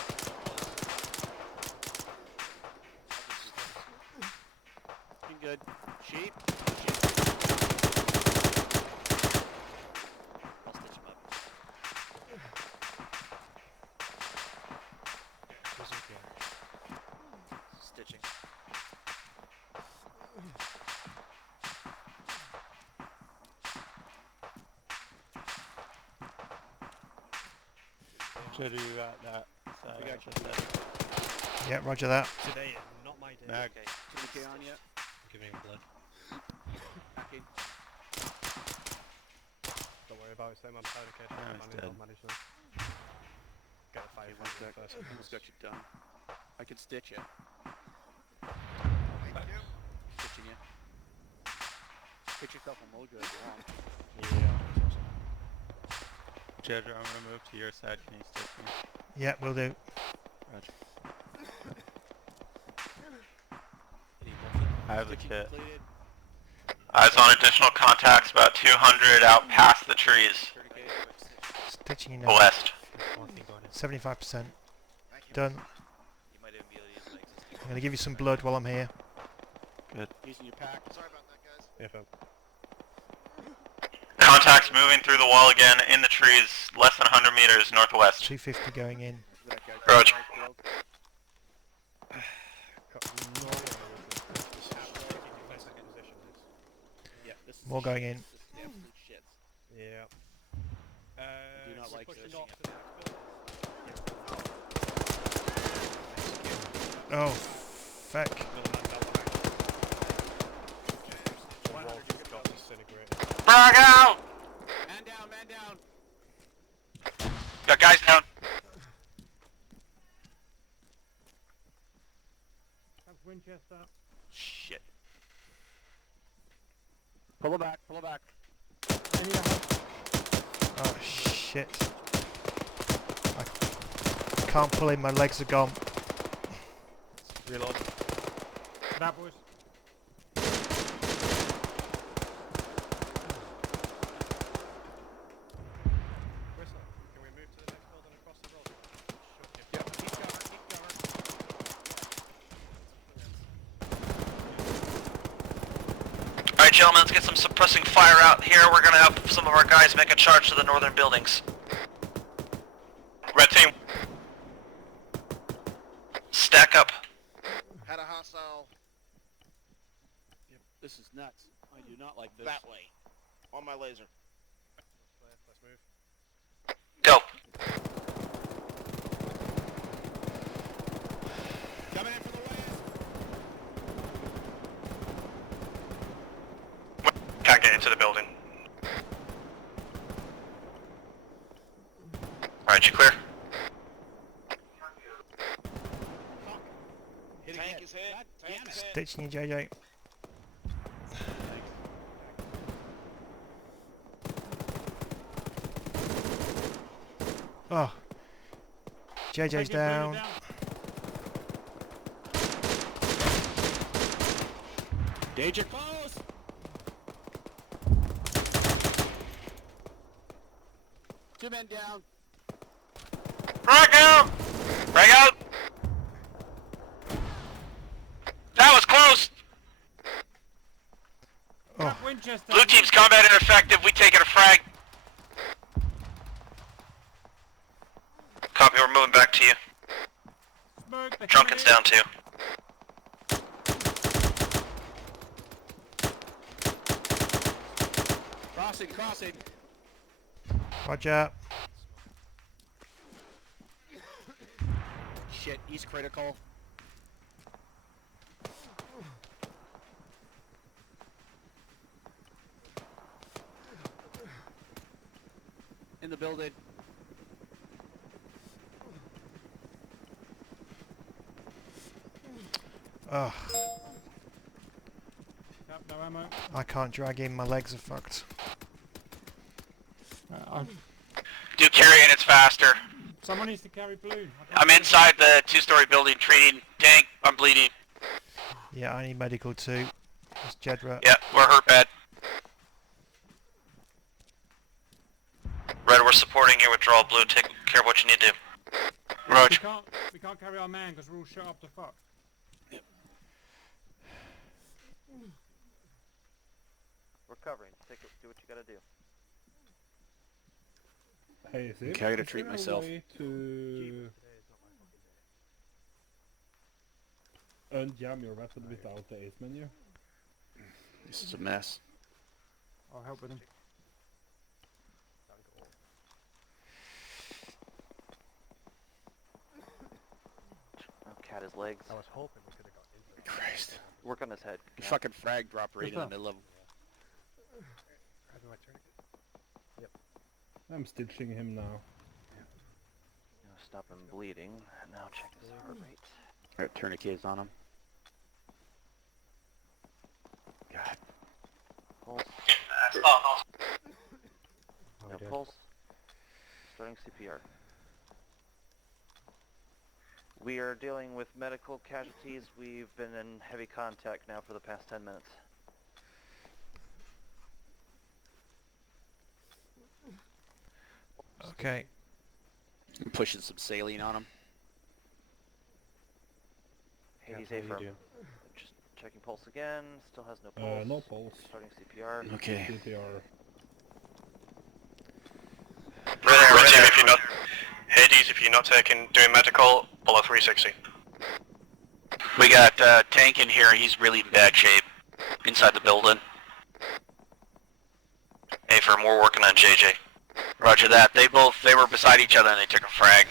Looking good. Sheep. I'll stitch him up. Stitching. Should we at that side? We got you. Yeah, roger that. Today is not my day. Mag. Okay. 2K on yet? Giving him blood. Packing. Don't worry about it, same on powder cage. Dead. I'll manage them. Get a fire One sec. first. Almost got you done. I can stitch you. Thank you. Stitching you. Hit yourself a mojo if you want. Yeah. Jedra, I'm gonna move to your side. Can you stitch me? Yeah, will do. Roger. Any morphine? I have the Stitching kit. completed. Eyes on additional contacts about 200 out past the trees. 30K. Stitching you now. West. 75%. Done. You might even be able to use my existing. I'm going to give you some blood while I'm here. Good. Using your pack. Sorry about that, guys. Yeah, fam. Contacts moving through the wall again in the trees, less than 100 meters northwest. 250 going in. That guy. Roger. Yeah, this is More going in. This is the absolute shits. Yeah. Do not like pushing this. off to the next building. Oh, feck. Frag out! Man down, man down. Got guys down. Winchester. Shit. Pull it back, pull it back. Oh, shit. I can't pull in, my legs are gone. Reload. That boys. Can we move to the next building across the road? Yeah, keep cover, keep cover. Alright gentlemen, let's get some suppressing fire out here. We're gonna have some of our guys make a charge to the northern buildings. Red team. Stack up. Had a hostile Yep, this is nuts. I do not like this. that way. On my laser. Let's move. Go. Coming in from the west. Can't get into the building. Alright, you clear? Tank is hit. Tank is hit. Stitching you, JJ. Oh. JJ's down. Danger close! Two men down. Frag out! Frag out! That was close! Oh. Winchester. Blue team's combat ineffective, we taking a frag. Copy, we're moving back to you. Smoke, they're Drunken's down too. Crossing, crossing. Roger. Shit, he's critical. In the building. Oh. Yep, no ammo. I can't drag in, my legs are fucked. Do carry and it's faster. Someone needs to carry balloon. I'm inside the two-story building treating tank. I'm bleeding. Yeah, I need medical too. It's Jedra. Yeah, we're hurt bad. Red, we're supporting your withdrawal. Blue, take care of what you need to do. Roach. We can't carry our man because we're all shot up to fuck. We're covering. Do what you gotta do. Hey, is it? Okay, I gotta treat myself. To unjam your weapon without the ace menu? This is a mess. I'll help with him. Cat his legs. I was hoping we could have got into it. Christ. Work on his head. The fucking frag drop right in the middle of him. How do I turn it? Yep. I'm stitching him now. Stop him bleeding. Now check his heart rate. Got tourniquets on him. God. Pulse. No pulse. Starting CPR. We are dealing with medical casualties. We've been in heavy contact now for the past 10 minutes. Okay. I'm pushing some saline on him. Hades A-firm. Just checking pulse again. Still has no pulse. No pulse. Starting CPR. Okay. CPR. Red team, if you're not... Hades, if you're not doing medical, below 360. We got Tank in here, he's really in bad shape. Inside the building. A-firm, we're working on JJ. Roger that. They were beside each other and they took a frag.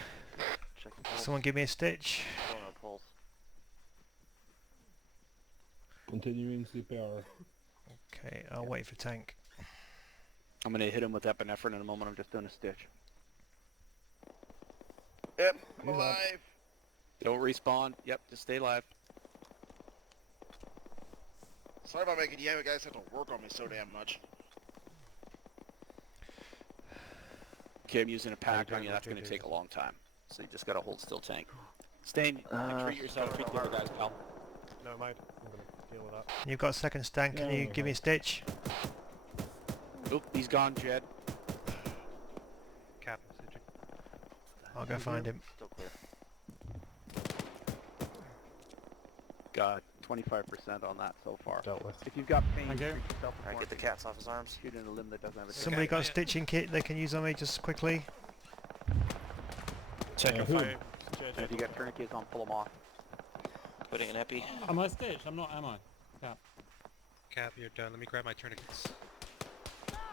Someone give me a stitch. Still no pulse. Continuing CPR. Okay, I'll wait for tank. I'm gonna hit him with epinephrine in a moment. I'm just doing a stitch. Yep, I'm alive. Don't respawn. Yep, just stay alive. Sorry about making you guys have to work on me so damn much. Okay, I'm using a pack on you. That's gonna take a long time. So you just gotta hold still, tank. Stain, treat yourself. Treat the other guys, pal. No mind. I'm gonna deal with that. You've got a second stand. Can you give me a stitch? Oop, he's gone, Jed. Cap messaging. I'll go find him. Still clear. God, 25% on that so far. Dealt with. If you've got pain, Thank you. treat yourself. Alright, get the cats off his arms. Shoot in a limb that doesn't have a Somebody got a stitching kit they can use on me just quickly? Second who? fire. And if you got tourniquets on, pull them off. Putting an epi. Am I stitched? I'm not, am I? Cap. Cap, you're done. Let me grab my tourniquets.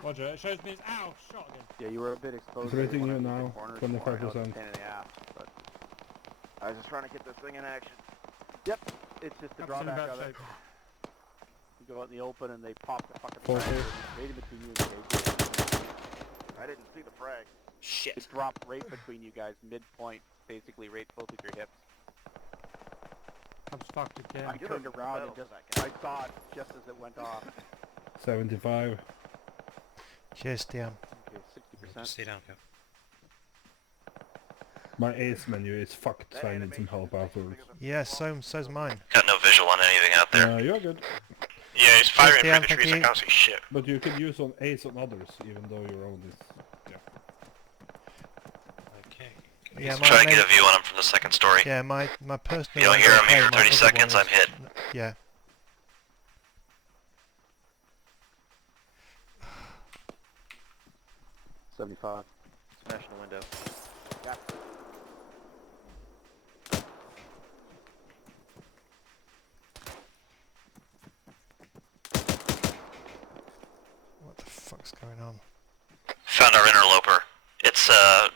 Roger, it shows me it's... Ow! Shot again. Yeah, you were a bit exposed. It's rating there you when I now, was in corners more, and it was a 25%. pain in the ass, but I was just trying to get this thing in action. yep, it's just the That's in drawback bad of it. shape. You go out in the open and they pop the fucking Focus. frag right in between you and the gate. I didn't see the frag. Shit. It dropped right between you guys, midpoint, basically right both of your hips. I'm fucked again. I turned around and just, I saw it just as it went off. 75. Cheers, Dion. Okay, 60%. Stay down, Cap. My ace menu is fucked, so I need some help afterwards. Yeah, so's mine. Got no visual on anything out there. You're good. Yeah, he's firing Yes, through the Dan, trees. I thank can't see shit. But you can use on ace on others, even though your own is... Yeah. Okay. Yeah, He's trying to get a view on him from the second story. Yeah, my personal. You don't one's hear him okay, here for my 30 other seconds, one I'm is- hit. Yeah. $75. Smashing the window. Yeah. What the fuck's going on? Found our interloper. It's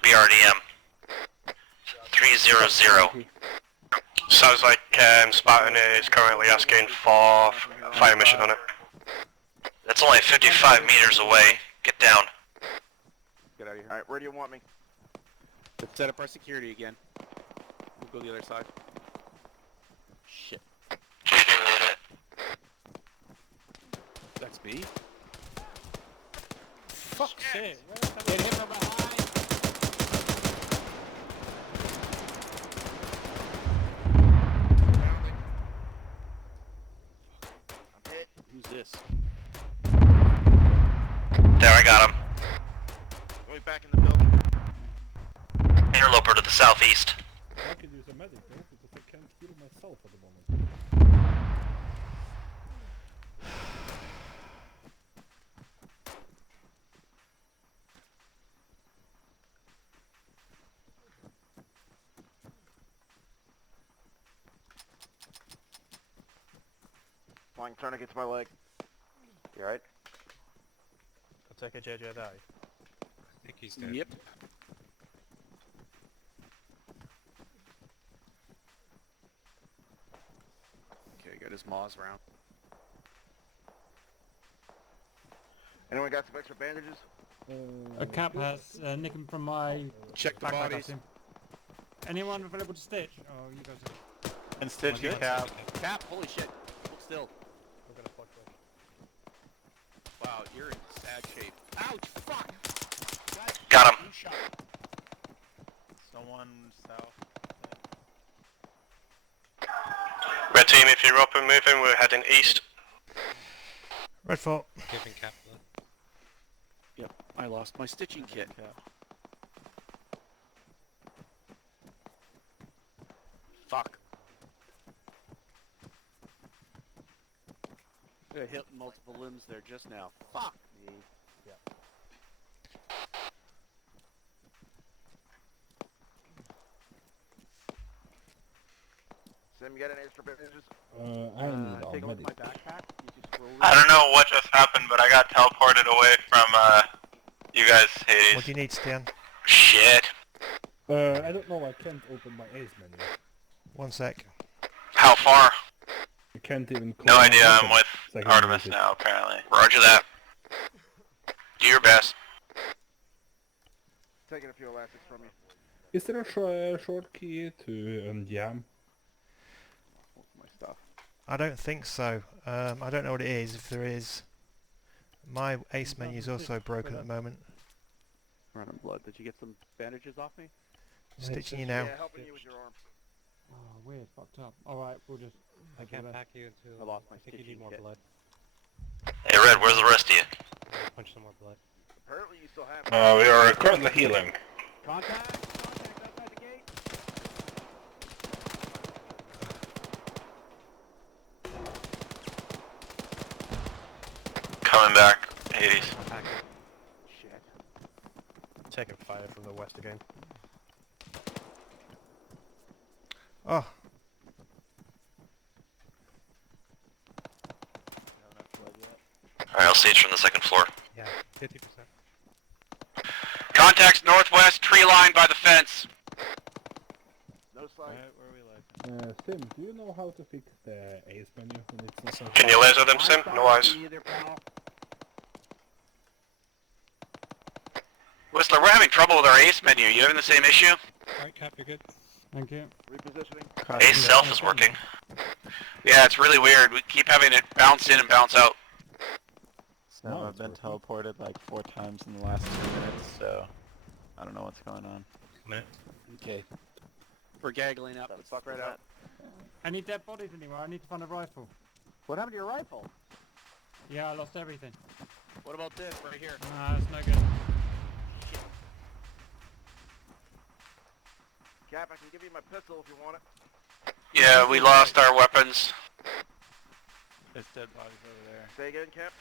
BRDM 300. Sounds like Spartan is currently asking for fire mission on it. That's only 55 meters away. Get down. Get out of here. Alright, where do you want me? Let's set up our security again. We'll go the other side. Shit. That's me? Fuck's sake. Get him from behind. I'm hit. Who's this? There, I got him. Going back in the building. Interloper to the southeast. I could use a medic though, because I can't heal myself at the moment. Flying tourniquet to my leg. You alright? I'll take a JJ die. I think he's dead. Yep. Okay, got his maws round. Anyone got some extra bandages? A Cap has nick him from my... Check the backpack, I bodies. assume. Anyone available to stitch? Oh, you guys are... And stitch Good. Cap. Cap, holy shit. Hold still. We're gonna fuck with. Wow, you're in sad shape. Ouch, fuck! Got him. Blue shot. Someone south. Red team, if you're up and moving, we're heading east. Red Fort. Giving Cap blood. Yep, I lost my stitching kit. Fuck. I hit multiple limbs there just now. Fuck me. Sim, you got any extra bandages? I need a Take a look medic. at my backpack. You just roll I don't know what just happened, but I got teleported away from you guys, Hades. What do you need, Stian? Shit. I don't know, I can't open my ace menu. 1 sec. How far? I can't even call No my idea. I'm weapon, with so I can Artemis use it. now, apparently. Roger that. Do your best. Taking a few elastics from you. Is there a short key to jam? my stuff. I don't think so. I don't know what it is. If there is, my ace menu is also broken at the moment. Running blood. Did you get some bandages off me? Stitching you now. Yeah, helping you with your arm. Oh, weird. Fucked up. Alright, we'll just... I can't pack you until... I lost my I think you stitching need more kit. blood. Hey, Red, where's the rest of you? Punch some more blood. Apparently you still have... We are currently healing. Contact! Contact outside the gate! Coming back, Hades. Shit. Taking fire from the west again. Oh, Alright, I'll stage from the second floor. Yeah, 50%. Contacts northwest, tree line by the fence. No sight. Alright, where are we like? Sim, do you know how to fix the ace menu when it's not Can you laser them, Sim? No eyes. Whistler, we're having trouble with our ace menu. You having the same issue? Alright, Cap, you're good. Thank you. Repositioning. Ace self is working. Yeah, it's really weird. We keep having it bounce in and bounce out. So I've been teleported like 4 times in the last 2 minutes, so I don't know what's going on. Okay. We're gaggling up. Let's fuck right out. Any dead bodies anywhere? I need to find a rifle. What happened to your rifle? Yeah, I lost everything. What about this right here? Nah, it's no good. Cap, I can give you my pistol if you want it. Yeah, we lost our weapons. There's dead bodies over there. Say again, Cap.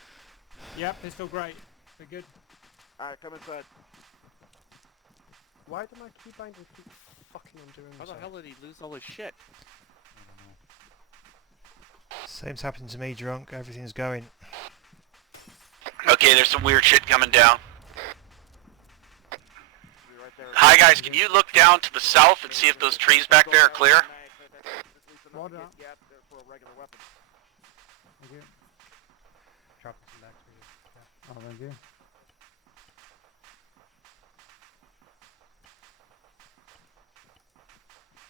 Yep, pistol great. We're good. Alright, come inside. Why do my keybinder keep fucking on doing How this? the hell did he lose all his shit? same's happened to me, drunk. Everything's going. Okay, there's some weird shit coming down. Hi guys, can you look down to the south and see if those trees back there are clear? Roger. For a regular weapon. Thank you. Dropping some back to you. Yeah. Oh, thank you.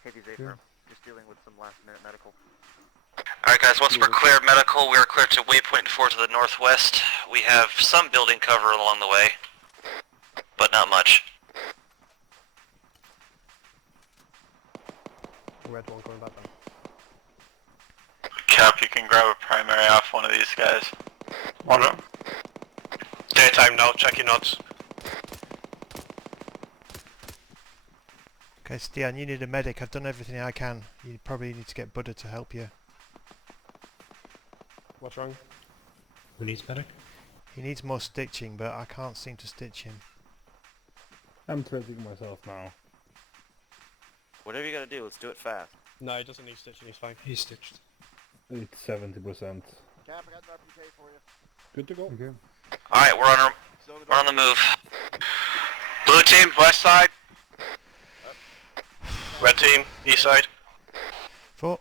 KT's Sure. just dealing with some last minute medical. Alright guys, once we're clear of medical, we are clear to waypoint 4 to the northwest. We have some building cover along the way, but not much. Red one going back down. Cap, you can grab a primary off one of these guys. On it. Daytime now, check your notes. Okay, Stian, you need a medic. I've done everything I can. You probably need to get Buddha to help you. What's wrong? Who needs medic? He needs more stitching, but I can't seem to stitch him. I'm treating myself now. Whatever you gotta do, let's do it fast. No, he doesn't need stitching, he's fine. He's stitched. It's 70%. Cap, I got an RPK for you. Good to go. Thank you. Alright, we're on the move. Blue team, west side. Red team, east side. 4.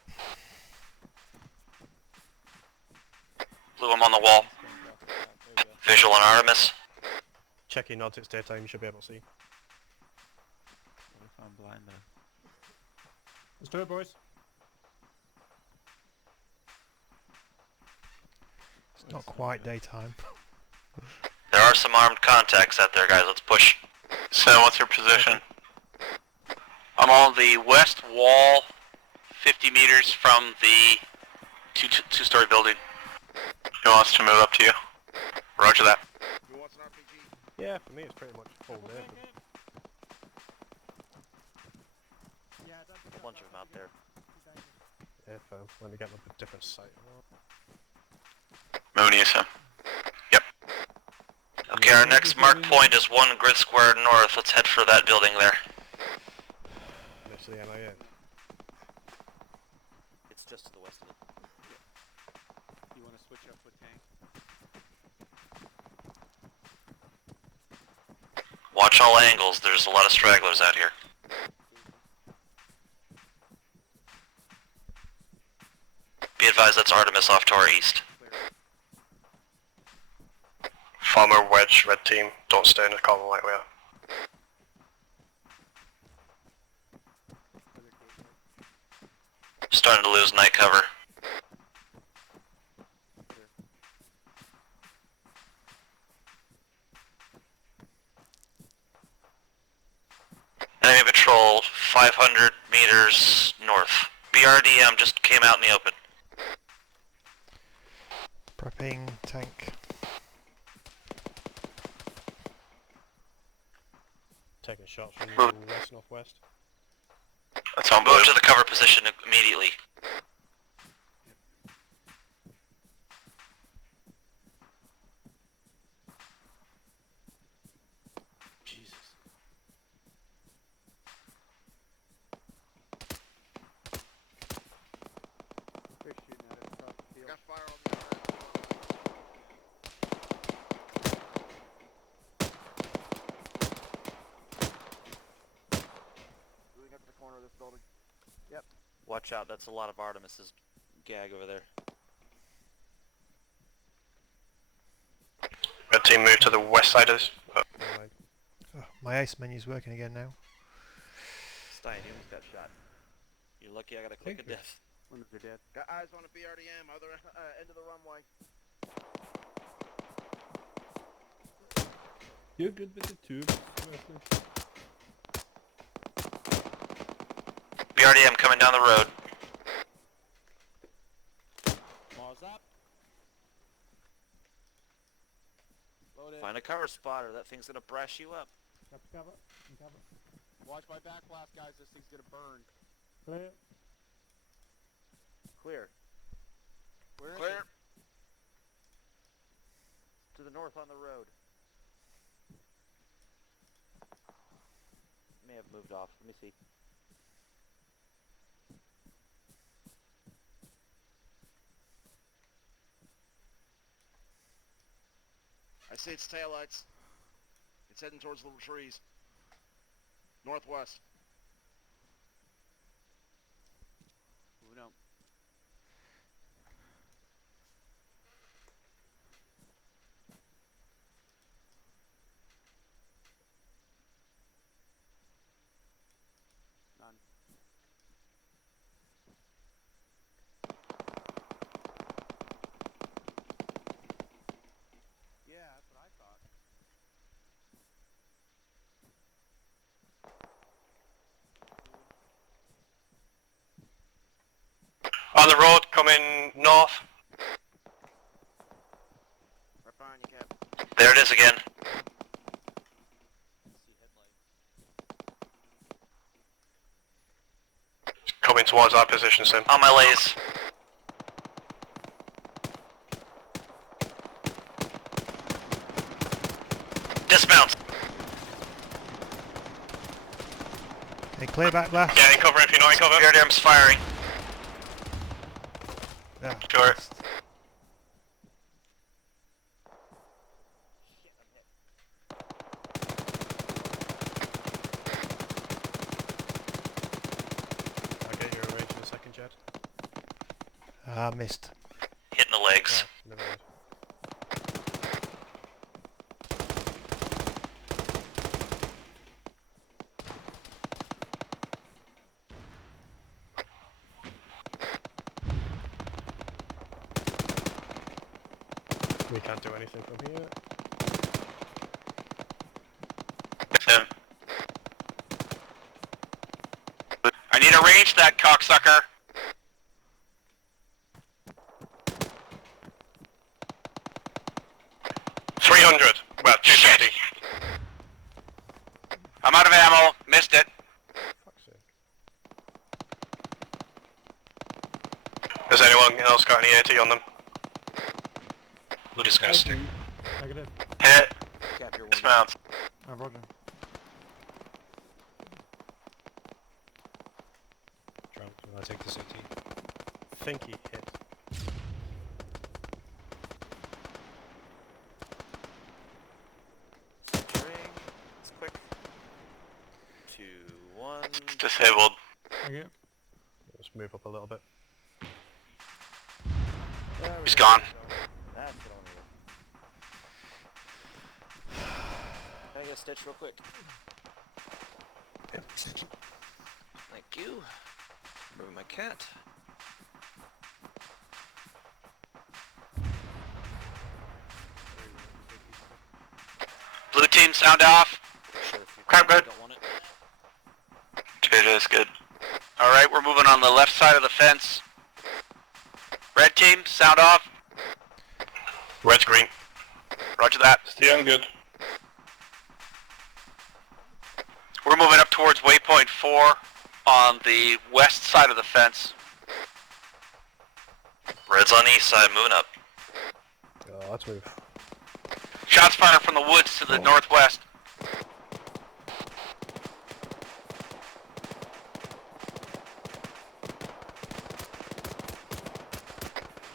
Blue, I'm on the wall. Visual on Artemis. Check your nods, it's daytime, you should be able to see. What if I'm blind though? Let's do it, boys. It's not quite daytime. There are some armed contacts out there, guys. Let's push. So, what's your position? I'm on the west wall, 50 meters from the two-story building. Who wants to move up to you? Roger that. Who wants an RPG? Yeah, for me it's pretty much full day. A bunch of them out there. If when we get a different site. Mooney is him. Yep. Okay, our next mark point is 1 grid square north. Let's head for that building there. Next to the MIA. It's just to the west of it. You want to switch up with tank? Watch all angles. There's a lot of stragglers out here. Be advised, that's Artemis off to our east. Farmer, Wedge, red team. Don't stay in the column like we are. Starting to lose night cover. Enemy patrol 500 meters north. BRDM just came out in the open. Prepping tank. Taking shots from Move. the west northwest. That's on Move blue. to the cover position immediately. Jesus. Watch out, that's a lot of Artemis's gag over there. Red team move to the west side of this. Oh, my ace menu's working again now. Stein, you almost got shot. You're lucky I got a click of death. One of they're dead. Got eyes on a BRDM, other end of the runway. You're good with the tube, Wesley. BRDM coming down the road. Mars up. Find a cover spotter. That thing's gonna brash you up. Cover. Watch my back blast, guys. This thing's gonna burn. Clear. Clear. Where is Clear. To the north on the road. May have moved off. Let me see. I see its taillights. It's heading towards the little trees. Northwest. Moving out. None. Yeah, that's what I thought. On the road, coming north. Right behind you, Cap. There it is again. Coming towards our position, Sim. On my lays. Dismount. Hey, clear back blast. Yeah, in cover if you're not in cover. BRDM's firing. Yeah. Sure. I'll get you away in a second, Jed. Missed. Hitting the legs. Oh, never mind. We can't do anything from here. Sim. I need to range that cocksucker. Well, 250. I'm out of ammo. Missed it. Fuck's sake. Has anyone else got any AT on them? We're just gonna stick. Negative. Hit. Cap, you're one. Dismount. Roger. Drunk, will I take the CT? I think he hit. Centering. It's quick. 2, 1. Disabled. Thank you. Let's move up a little bit. He's gone. That's it on Can I get a stitch real quick? Thank you. Moving my cat. Blue team, sound off. Sure, if you Crap good. don't want it. It is good. Alright, we're moving on the left side of the fence. Red team, sound off. Red's green. Roger that. Stay on good. We're moving up towards waypoint 4 on the west side of the fence. Red's on the east side, moving up. Oh, let's move. Shots fired from the woods to the northwest.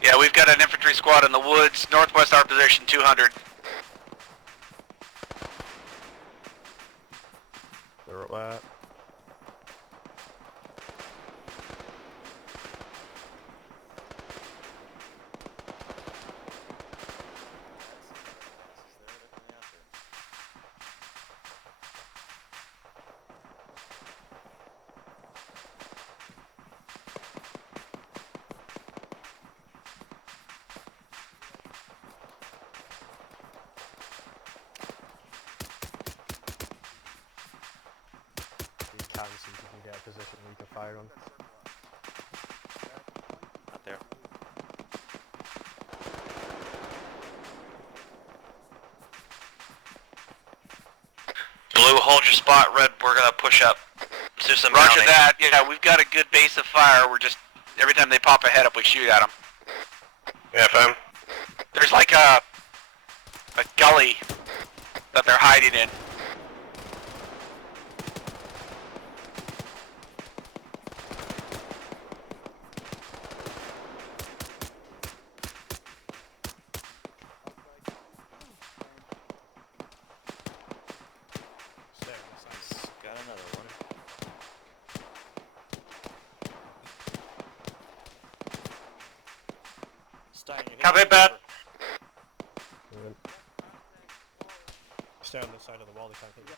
Yeah, we've got an infantry squad in the woods, northwest our position, 200. They're up there. position we can fire on. Not there. Blue, hold your spot. Red, we're gonna push up. Do some Roger mounting. That. Yeah, we've got a good base of fire. We're just every time they pop a head up, we shoot at them. Yeah, fam. There's like a gully that they're hiding in. Got another one. Stein, you're Copy, hitting Pat. Stay on the side of the wall, they can't hit you.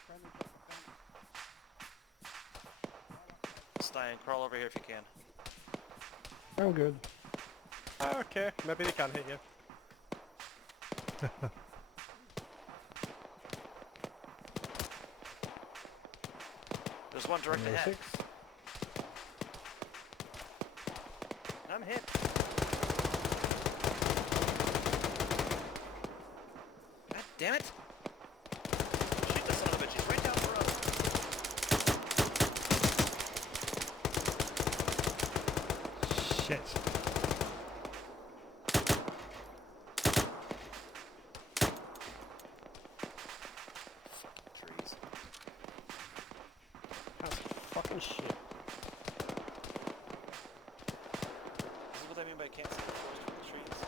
Stein, crawl over here if you can. I'm good. Okay, maybe they can hit you. There's one direct ahead. I'm hit. God damn it! Shoot that son of a bitch. He's right down the road. Shit. Trees. That's fucking shit. This is what I mean by can't see the forest from the trees.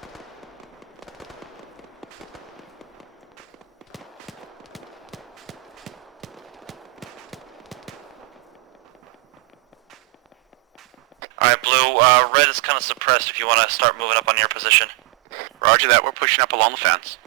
Alright, Blue, red is kind of suppressed if you want to start moving up on your position. Roger that, we're pushing up along the fence.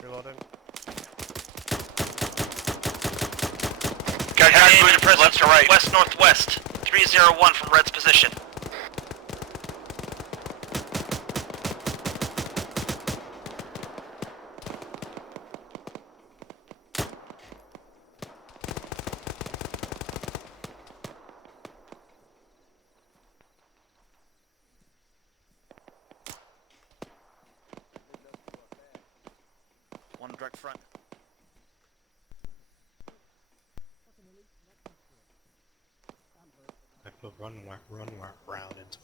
Reloading. Guys, move your presence left to right. West-northwest, 301 from red's position. One direct front. I put run round into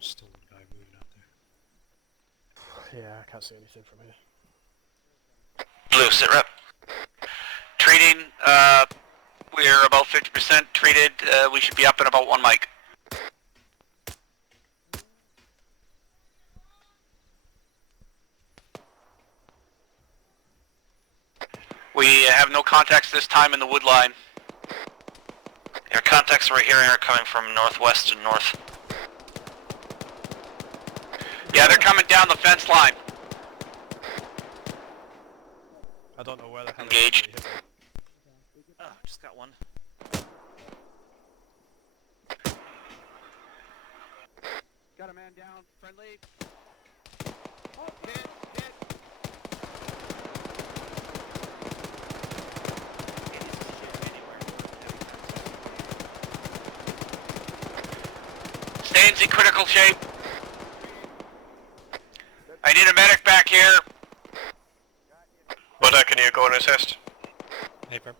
still one guy moving out there. Yeah, I can't see anything from here. Blue, sit rep. Treating, we're about 50% treated. We should be up in about 1 mic. We have no contacts this time in the wood line. Your contacts we're hearing are coming from northwest and north. Yeah, they're coming down the fence line. I don't know where the hell Engaged. Oh, just got one. Got a man down, friendly. Oh, hit. Stains in critical shape. I need a medic back here. Buddha, can you go and assist? Paper.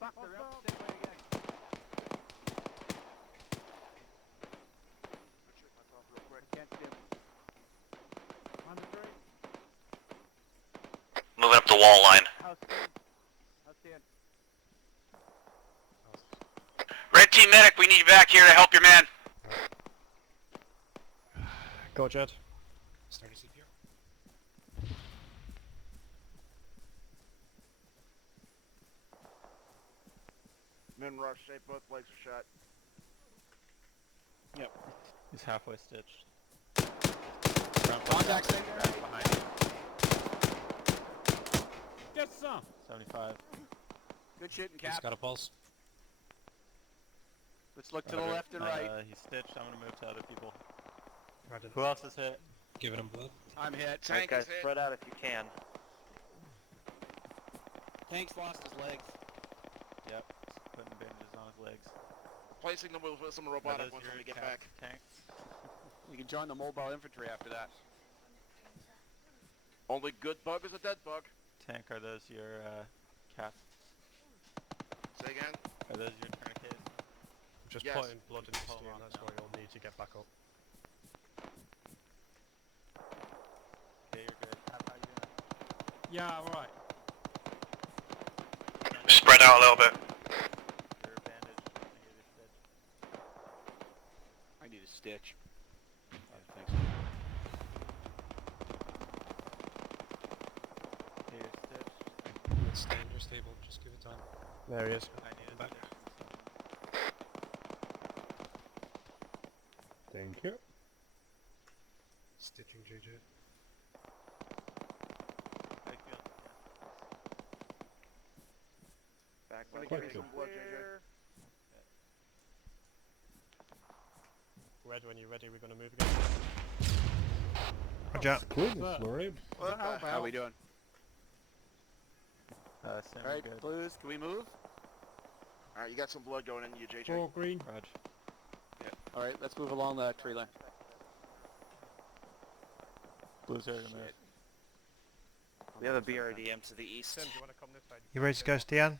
Fuck, they're up the same way again. Shoot myself real quick. Can't see him. Moving up the wall line. House in. Red team medic, we need you back here to help your man. Go, Jed. Starting CPR. Men rush, say both legs are shot. Yep. He's halfway stitched. Contact center. Behind you. Get some! 75. Good shit in He's cap. got a pulse. Let's look to the Roger. left and right. He's stitched. I'm gonna move to other people. Roger. Who else is hit? Giving him blood. I'm hit. Alright Tank guys, is hit. spread out if you can. Tank's lost his legs. Yep. Putting bandages on his legs. Replacing them with some robotic ones when we get back. Tanks. We can join the mobile infantry after that. Only good bug is a dead bug. Tank, are those your cats? Say again? Are those your tourniquets? Just Yes. putting blood in the Hold steam, on that's now. why you'll need to get back up. Okay, you're good. How you doing? Yeah, alright. Spread out a little bit. You're bandaged. I need a stitch. I need a stitch. Thanks. Okay, you're stitched. It's staying your stable. Just give it time. There he is. I need a Back. stitch. Thank you. Stitching JJ. Airfield. Back Gonna left. give you some blood, JJ. Red, when you're ready, we're going to move again. Roger. Goodness, Lord. How we doing? Sam, Alright, good. Blues, can we move? Alright, you got some blood going into you, JJ. Four green. Rog. Alright, let's move along the tree line. Blues are gonna move. We have a BRDM to the east. Sam, do you want to come this side? You ready to go, Stian?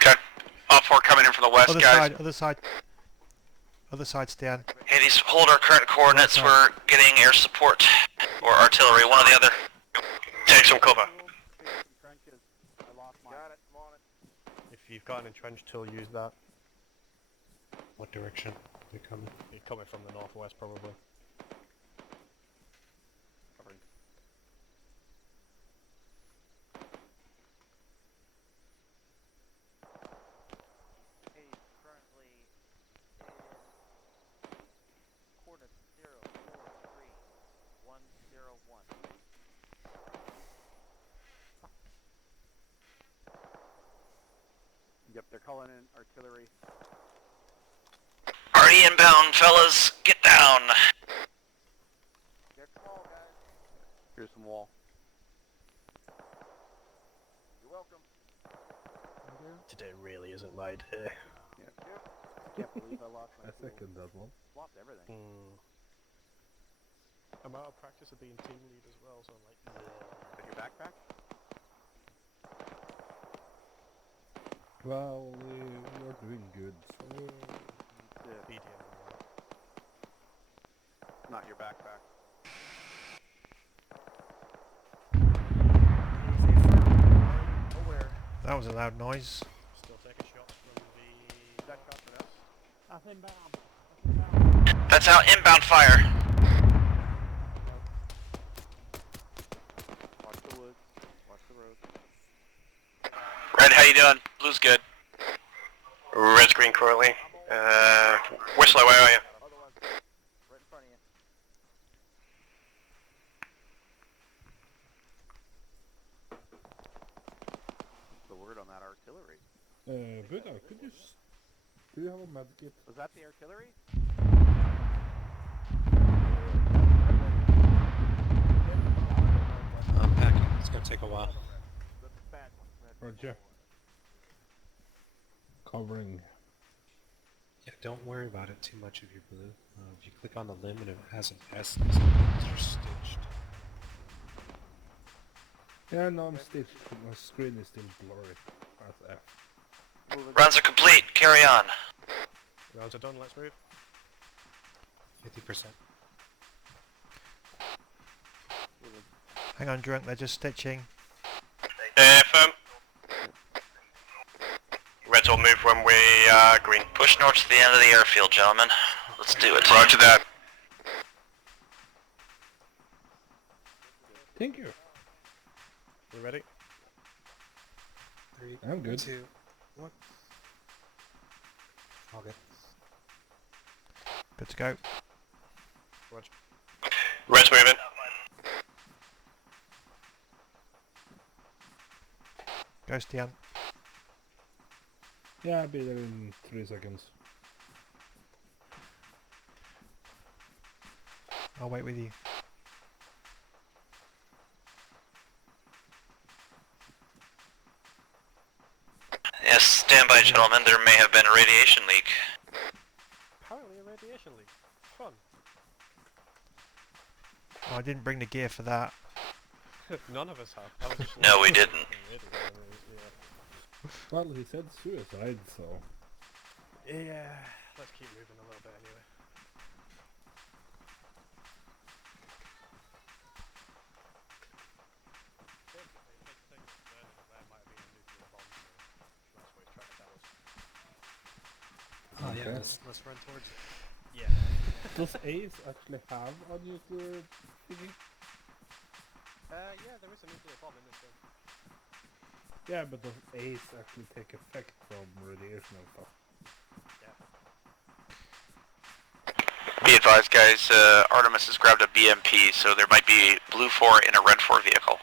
Okay. Op 4 coming in from the west, Other guys. side, other side. Other side, Stian. Hades, hold our current coordinates. Right We're getting air support. Or artillery, one or the other. Take some cover. Got it, I'm on it. If you've got an entrenched tool, use that. What direction? They coming? You're coming from the northwest, probably. He's currently in coordinates 043101. Yep, they're calling in artillery. Already inbound, fellas. Get down. Get small, guys. Here's some wall. You're welcome. Today really isn't light here. Can't believe I lost my I second that one. Lost everything. I'm out of practice of being team lead as well, so I'm like, Got your backpack? Well, you're doing good. BDM. Not your backpack. That was a loud noise. Still take a shot from the... That shot for us? That's inbound. That's out inbound fire. Watch the woods. Watch the road. Red, how you doing? Blue's good. Red's green currently. Whistler, where are you? Right in front of you. What's the word on that artillery? Buddha, do you have a med kit? Was that the artillery? I'm packing. It's gonna take a while. Roger. Covering. Yeah, don't worry about it too much if you're blue. If you click on the limb and it has an S, you're stitched. Yeah, no, I'm stitched, but my screen is still blurry. That's F. Rounds are complete. Carry on. Rounds are done. Let's move. 50%. Hang on, drunk. They're just stitching. Firm. Reds will move when we green. Push north to the end of the airfield, gentlemen. Let's do it. Roger that. Thank you. You ready? 3, I'm good. 2, 1. Okay. Good to go. Roger. Reds moving. Goes Tian. Yeah, I'll be there in 3 seconds. I'll wait with you. Yes, stand by, gentlemen. There may have been a radiation leak. Apparently a radiation leak. Fun. Oh, I didn't bring the gear for that. None of us have. I was just No, we like, didn't. Yeah. Well, he said suicide, so... Yeah, let's keep moving a little bit anyway. Oh yeah, Okay. let's run towards it. Yeah. Does Ace actually have a nuclear thingy? Yeah, there is a nuclear bomb in this game. Yeah, but does Ace actually take effect from radiation and stuff? Yeah. Be advised, guys, Artemis has grabbed a BMP, so there might be blue 4 in a red 4 vehicle.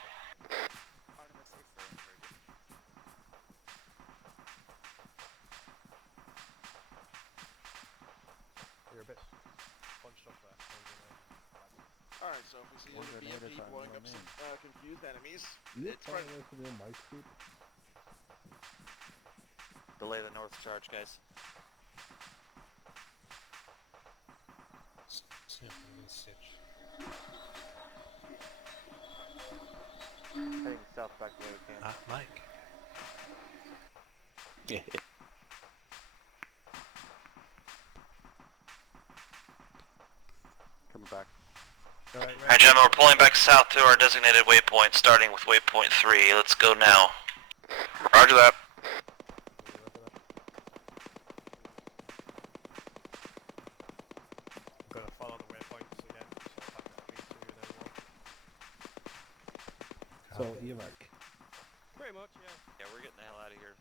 You're a bit bunched up there. Alright, so if we see the BMP blowing up some confused enemies, it's far fine. away from the mic speed. Delay the north charge, guys. Heading south back the way we can. Mike. Yeah. Coming back. Alright, gentlemen, we're pulling back south to our designated waypoint, starting with waypoint 3. Let's go now. Roger that. I'm gonna follow the waypoints again, so if I can 3, 2, and then 1. So, evac. Pretty much, yeah. Yeah, we're getting the hell out of here.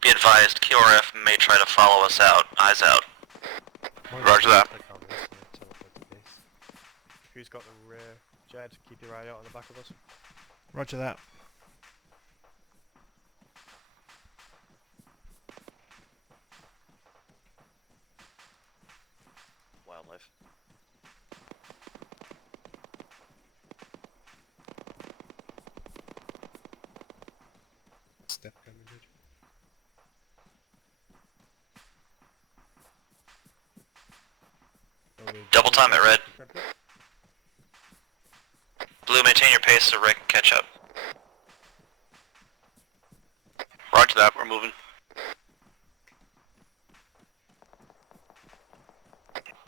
Be advised, QRF may try to follow us out. Eyes out. Roger that. Who's got the rear? Jed, keep your eye out on the back of us. Roger that. Wildlife. Step coming, dude. Double time it, Red. Blue, maintain your pace so Red can catch up. Roger that, we're moving.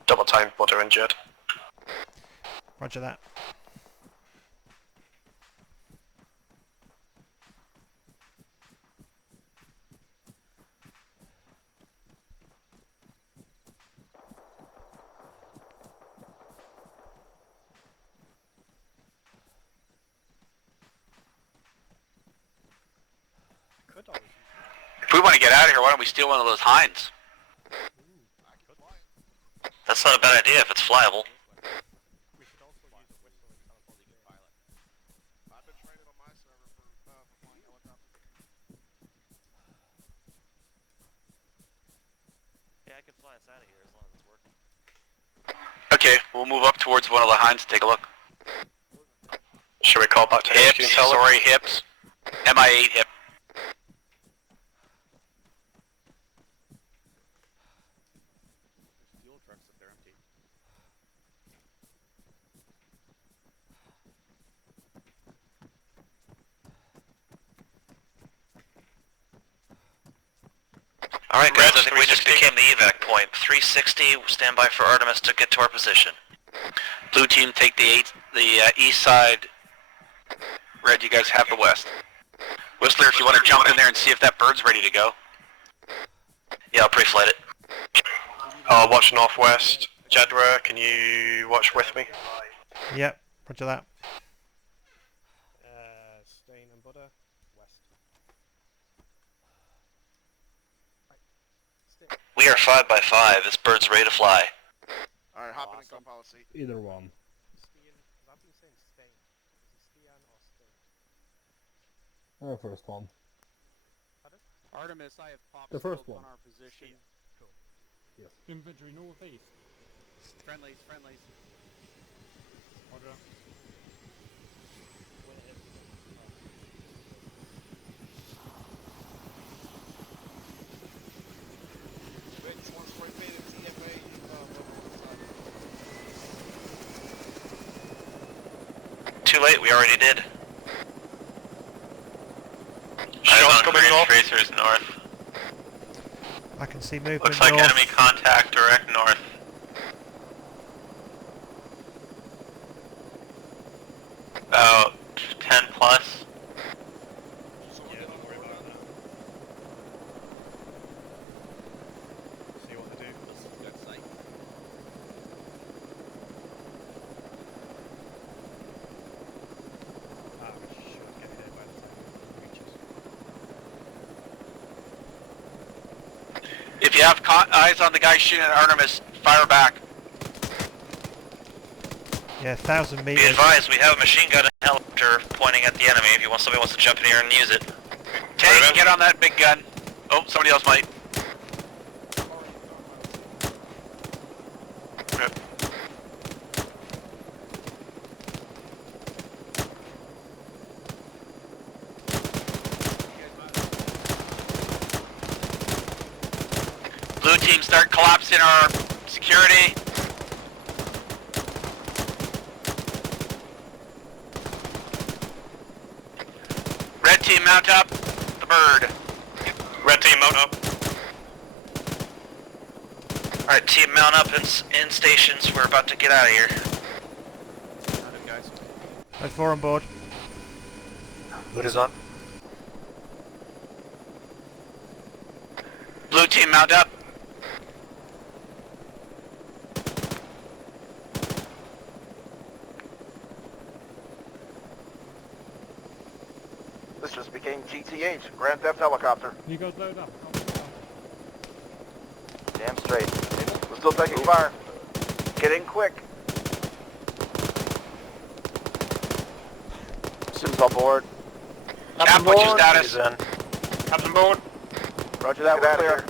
Double time, water and jet. Roger that. If we want to get out of here, why don't we steal one of those Hinds? That's not a bad idea if it's flyable. I've been training on my server for flying helicopters. Yeah, I can fly us out of here as long as it's working. Okay, we'll move up towards one of the Hinds and take a look. Should we call back to Hips, sorry, hips. MI8 hip. Alright guys, I think we just became the evac point. 360, stand by for Artemis to get to our position. Blue team, take the east side. Red, you guys have the west. Whistler, if you want to jump in there and see if that bird's ready to go. Yeah, I'll pre-flight it. I'll watch northwest. Jedra, can you watch with me? Yep, roger that. Stain and Buddha, west. We are 5 by 5. This bird's ready to fly. Alright, hop in and go policy. Either one. I've been saying Stain. Is it Stian or Stain? First one. Artemis, I have popped The first smoke one. on our position. Cool. Yes. Infantry northeast. Friendlies, friendlies. Roger. Rich, once spray painted TFA, Too late, we already did. Eyes on Korean tracers north. I can see movement Looks like north. enemy contact direct north. About 10 plus. Yeah, don't worry about that. See what they do. Ah, we should get hit by the time it reaches. If you have eyes on the guy shooting at Artemis, fire back. Yeah, 1,000 Be meters. advised, we have a machine gun and helicopter pointing at the enemy if somebody wants to jump in here and use it. Tank, get on that big gun. Oh, somebody else might. Blue team, start collapsing our security. Red team, mount up. The bird. Red team, mount up. Alright, team, mount up in stations. We're about to get out of here. Guys. Both 4 on board. Boot is on. Blue team, mount up. This just became GTH, Grand Theft Helicopter. You guys load up. Damn straight. We're still taking fire. Get in quick. Sims on board. Cap, what's your status? Captain board. Roger that, we're clear.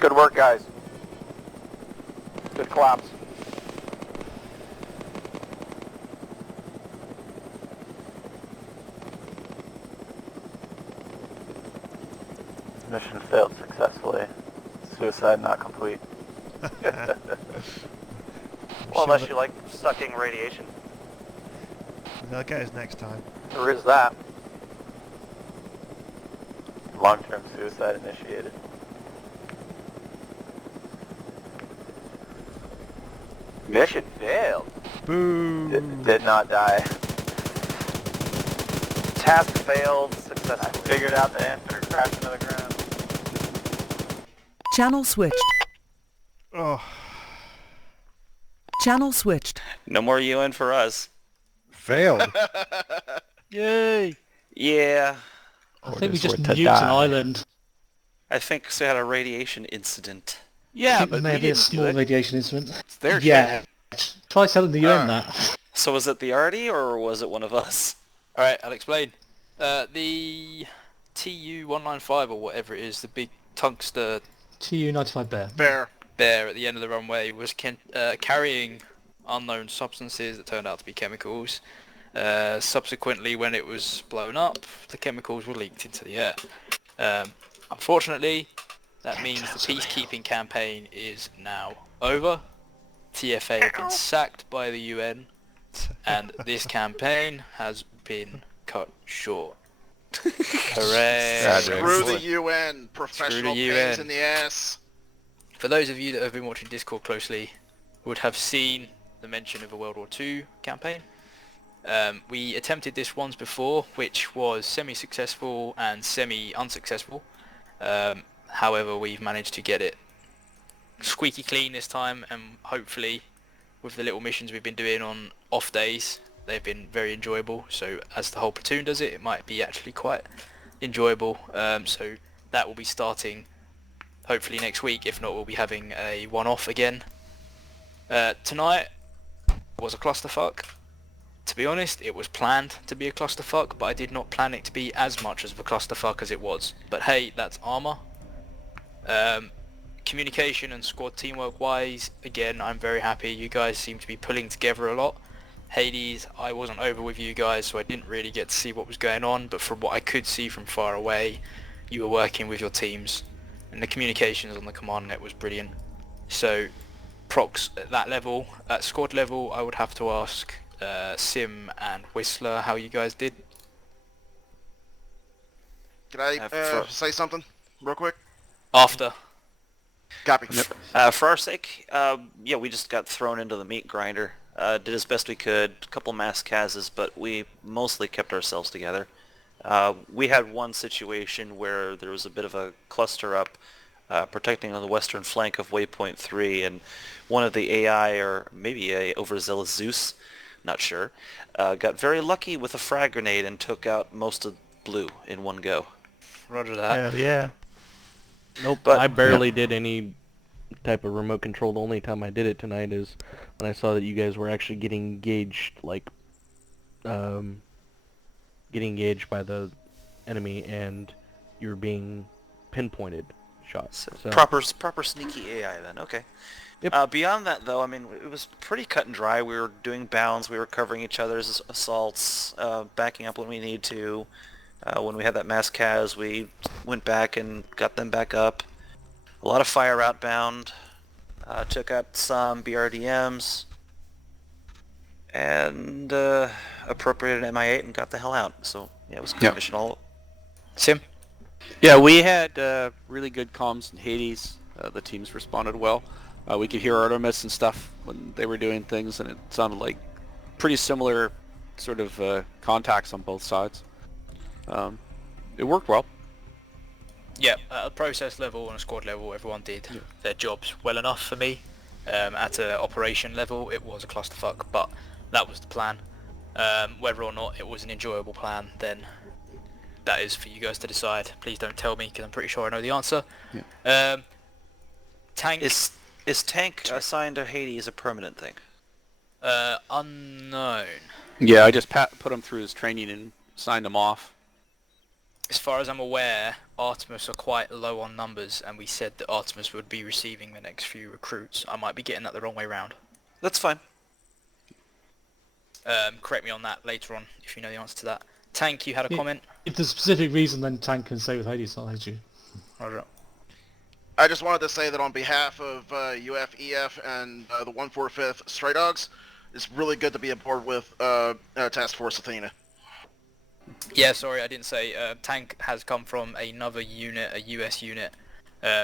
Good work, guys. Good collapse. Mission failed successfully. Suicide not complete. Well, unless you like sucking radiation. They'll get us next time. There is that. Long-term suicide initiated. Mission failed. Boo! Did not die. Task failed successfully. I figured out the answer. Crashed into the ground. Channel switched. Oh. Channel switched. No more UN for us. Failed. Yay! Yeah. I think we just nuked an island. I think we had a radiation incident. Yeah, I think but there may we be a didn't do small it. radiation incident. It's their Yeah. shit. Try telling the UN that. So was it the Artie or was it one of us? Alright, I'll explain. The TU-195 or whatever it is, the big tungster TU-95 Bear. bear at the end of the runway was carrying unknown substances that turned out to be chemicals, Subsequently, when it was blown up, the chemicals were leaked into the air. Unfortunately, that means the peacekeeping campaign is now over. TFA have been sacked by the UN, and this campaign has been cut short. Hooray! Screw the UN, professional pains in the ass. For those of you that have been watching Discord closely, would have seen the mention of a World War II campaign. We attempted this once before, which was semi-successful and semi-unsuccessful. However, we've managed to get it squeaky clean this time, and hopefully with the little missions we've been doing on off days, they've been very enjoyable. So as the whole platoon does it, it might be actually quite enjoyable. So that will be starting hopefully next week. If not, we'll be having a one-off again. Tonight was a clusterfuck. To be honest, it was planned to be a clusterfuck, but I did not plan it to be as much of a clusterfuck as it was. But hey, that's armor. Communication and squad teamwork wise, again, I'm very happy. You guys seem to be pulling together a lot. Hades, I wasn't over with you guys, so I didn't really get to see what was going on, but from what I could see from far away, you were working with your teams, and the communications on the command net was brilliant. So procs at that level. At squad level, I would have to ask Sim and Whistler how you guys did. Can I say something real quick? After. Copy. For our sake, yeah, we just got thrown into the meat grinder. Did as best we could, a couple mass cases, but we mostly kept ourselves together. We had one situation where there was a bit of a cluster up protecting on the western flank of Waypoint 3, and one of the AI, or maybe a overzealous Zeus, not sure, got very lucky with a frag grenade and took out most of blue in one go. Roger that. Hell yeah. Nope, But, I barely did any type of remote control. The only time I did it tonight is when I saw that you guys were actually getting engaged, like, getting engaged by the enemy, and you were being pinpointed shots. So. Proper sneaky AI then, okay. Yep. Beyond that though, I mean, it was pretty cut and dry. We were doing bounds, we were covering each other's assaults, backing up when we need to. When we had that mass cas, we went back and got them back up. A lot of fire outbound. Took out some BRDMs. And appropriated MI8 and got the hell out. So, yeah, it was a good mission all. Sim? Yeah, we had really good comms in Hades. The teams responded well. We could hear Artemis and stuff when they were doing things, and it sounded like pretty similar sort of contacts on both sides. It worked well. Yeah, at a process level and a squad level, everyone did their jobs well enough for me. At an operation level, it was a clusterfuck, but that was the plan. Whether or not it was an enjoyable plan, then that is for you guys to decide. Please don't tell me, because I'm pretty sure I know the answer. Yeah. Tank... Is tank assigned to Hades a permanent thing? Unknown. Yeah, I just put him through his training and signed him off. As far as I'm aware, Artemis are quite low on numbers, and we said that Artemis would be receiving the next few recruits. I might be getting that the wrong way round. That's fine. Correct me on that later on, if you know the answer to that. Tank, you had a comment? If there's a specific reason, then Tank can stay with Hades, not Hades. Roger. I just wanted to say that on behalf of UF, EF, and the 145th Stray Dogs, it's really good to be aboard with Task Force Athena. Yeah, sorry, I didn't say. Tank has come from another unit, a US unit,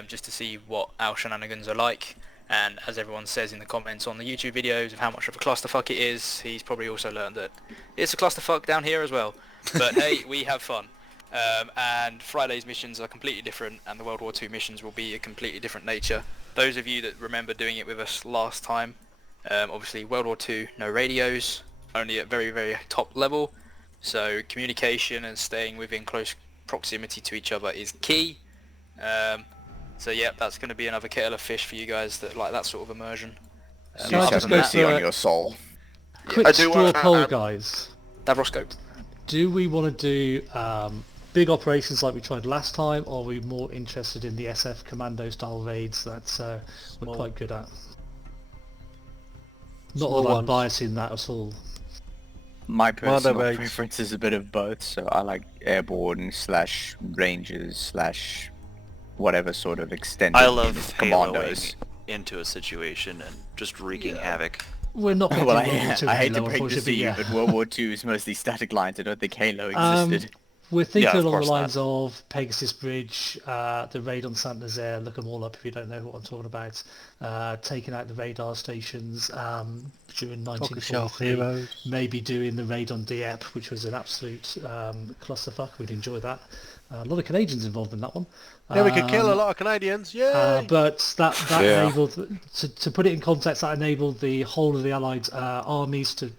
just to see what our shenanigans are like. And as everyone says in the comments on the YouTube videos of how much of a clusterfuck it is, he's probably also learned that it's a clusterfuck down here as well. But hey, we have fun. And Friday's missions are completely different, and the World War II missions will be a completely different nature. Those of you that remember doing it with us last time, obviously World War II, no radios, only at very, very top level. So communication and staying within close proximity to each other is key. So yeah, that's going to be another kettle of fish for you guys that like that sort of immersion. So I just go see on your soul. Quick straw poll, guys. Davroscope. Do we want to do big operations like we tried last time, or are we more interested in the SF commando style raids that we're quite good at? Not that I'm biasing that at all. My personal rates. preference is a bit of both, so I like airborne slash rangers slash whatever sort of extended I unit love commandos. haloing into a situation and just wreaking havoc. We're not going Well, to do World War II I hate to Halo, break this to unfortunately, you, yeah. but World War II is mostly static lines. I don't think Halo existed. We're thinking of along the course lines of Pegasus Bridge, the raid on Saint Nazaire, look them all up if you don't know what I'm talking about, taking out the radar stations during Off-the-shelf 1943, heroes. maybe doing the raid on Dieppe, which was an absolute clusterfuck. We'd enjoy that. A lot of Canadians involved in that one. Yeah, we could kill a lot of Canadians. Yay! But that Yeah. enabled, to put it in context, that enabled the whole of the Allied armies to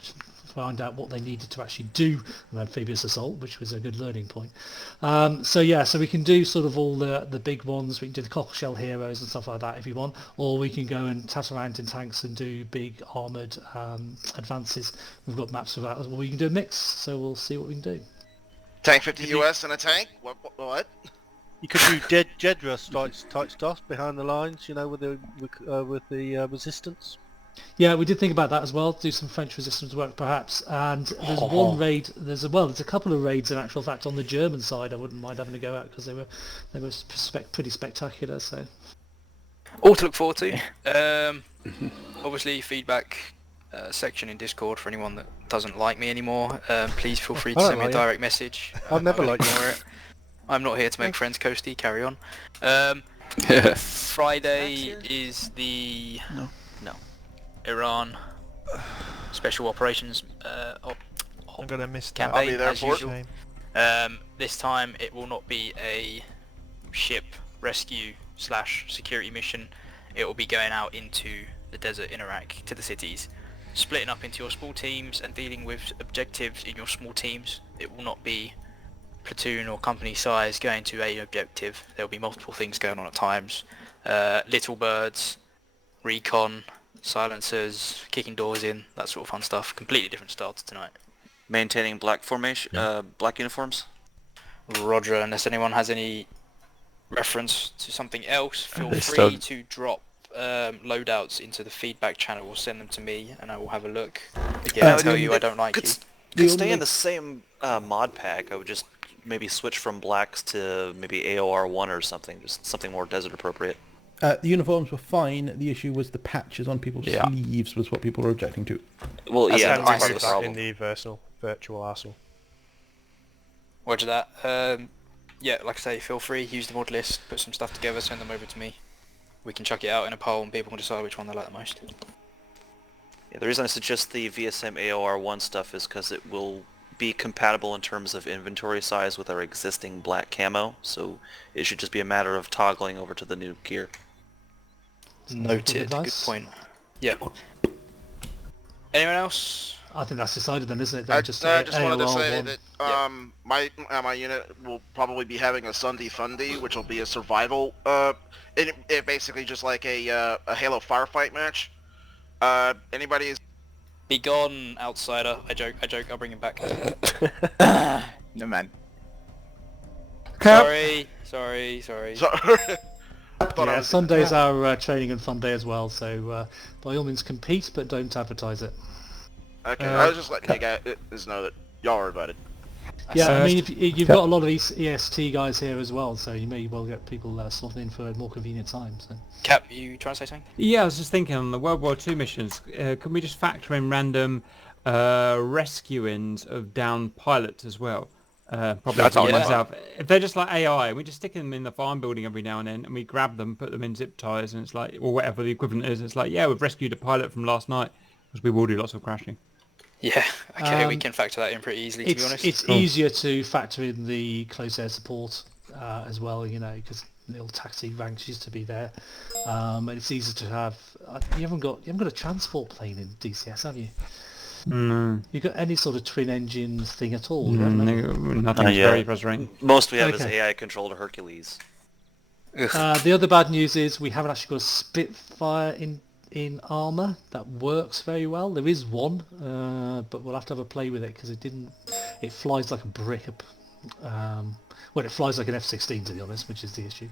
find out what they needed to actually do an amphibious assault, which was a good learning point. So we can do sort of all the big ones. We can do the cockle shell heroes and stuff like that if you want, or we can go and tat around in tanks and do big armoured advances. We've got maps for that, or we can do a mix, so we'll see what we can do. Tank 50 US and a tank? What? You could do Jedrus type stuff behind the lines, you know, with the resistance. Yeah, we did think about that as well. Do some French resistance work, perhaps. And there's one raid. There's a couple of raids in actual fact on the German side. I wouldn't mind having to go out because they were pretty spectacular. So All to look forward to. Obviously, feedback section in Discord for anyone that doesn't like me anymore. Please feel free to I don't send me a like you. direct message. I've never I'll liked you. ignore it. I'm not here to make friends, Coasty. Carry on. Friday is the Iran Special Operations I'm gonna miss that. campaign, I'll be there as for it. usual. This time it will not be a ship rescue / security mission. It will be going out into the desert in Iraq to the cities, splitting up into your small teams and dealing with objectives in your small teams. It will not be platoon or company size going to a objective. There will be multiple things going on at times. Little birds, recon, silencers, kicking doors in, that sort of fun stuff. Completely different style to tonight. Maintaining black formation, black uniforms. Roger, unless anyone has any reference to something else, feel They free still- to drop loadouts into the feedback channel or send them to me and I will have a look. Again, I'll tell you I don't like you. Could stay in the same mod pack. I would just maybe switch from blacks to maybe AOR1 or something, just something more desert appropriate. The uniforms were fine. The issue was the patches on people's sleeves was what people were objecting to. Well, That's yeah, how that's we part of use the that problem. in the virtual arsenal. Roger that. Yeah, like I say, feel free, use the mod list, put some stuff together, send them over to me. We can chuck it out in a poll and people can decide which one they like the most. Yeah, the reason I suggest the VSM AOR1 stuff is because it will be compatible in terms of inventory size with our existing black camo, so it should just be a matter of toggling over to the new gear. Noted, good point. Yeah. Anyone else? I think that's decided then, isn't it? I They're just just wanted to AOL say one. that my unit will probably be having a Sunday Fundy, which will be a survival. It basically just like a Halo firefight match. Anybody is Be gone, outsider. I joke, I'll bring him back. No man. Sorry. Yeah, Sunday's our training and fun day as well, so by all means compete, but don't advertise it. Okay, I was just letting you guys know that y'all are invited. Yeah, I mean, if you've got a lot of EST guys here as well, so you may well get people slotted in for a more convenient time. So. Cap, you trying to say something? Yeah, I was just thinking on the World War II missions, can we just factor in random rescuings of downed pilots as well? Probably That's all myself. If they're just like AI, we just stick them in the farm building every now and then, and we grab them, put them in zip ties, and it's like, or whatever the equivalent is. It's like, yeah, we've rescued a pilot from last night, because we will do lots of crashing. Yeah, okay, we can factor that in pretty easily, to be honest. It's easier to factor in the close air support as well, you know, because little taxi ranks used to be there, and it's easier to have. You haven't got a transport plane in DCS, have you? No. You got any sort of twin engine thing at all? Nothing's very frustrating. Most we have is AI controlled Hercules. The other bad news is we haven't actually got a Spitfire in armour that works very well. There is one, but we'll have to have a play with it because it flies like a brick. Well, it flies like an F-16 to be honest, which is the issue.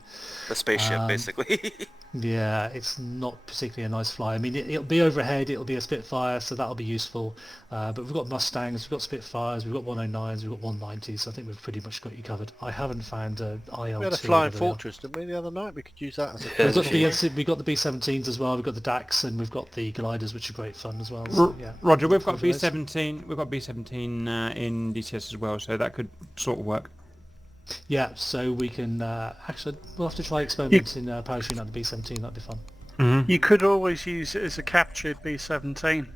The spaceship, basically. Yeah, it's not particularly a nice fly. I mean, it'll be overhead, it'll be a Spitfire, so that'll be useful. But we've got Mustangs, we've got Spitfires, we've got 109s, we've got 190s, so I think we've pretty much got you covered. I haven't found IL-2. We had a flying fortress, didn't we, the other night? We could use that as a... We've got the B-17s as well, we've got the DAX, and we've got the gliders, which are great fun as well. So, yeah. Roger, we've got B-17, we've got B-17 in DCS as well, so that could sort of work. Yeah, so we can actually we'll have to try experimenting parachuting out the B-17. That'd be fun. You could always use it as a captured B-17.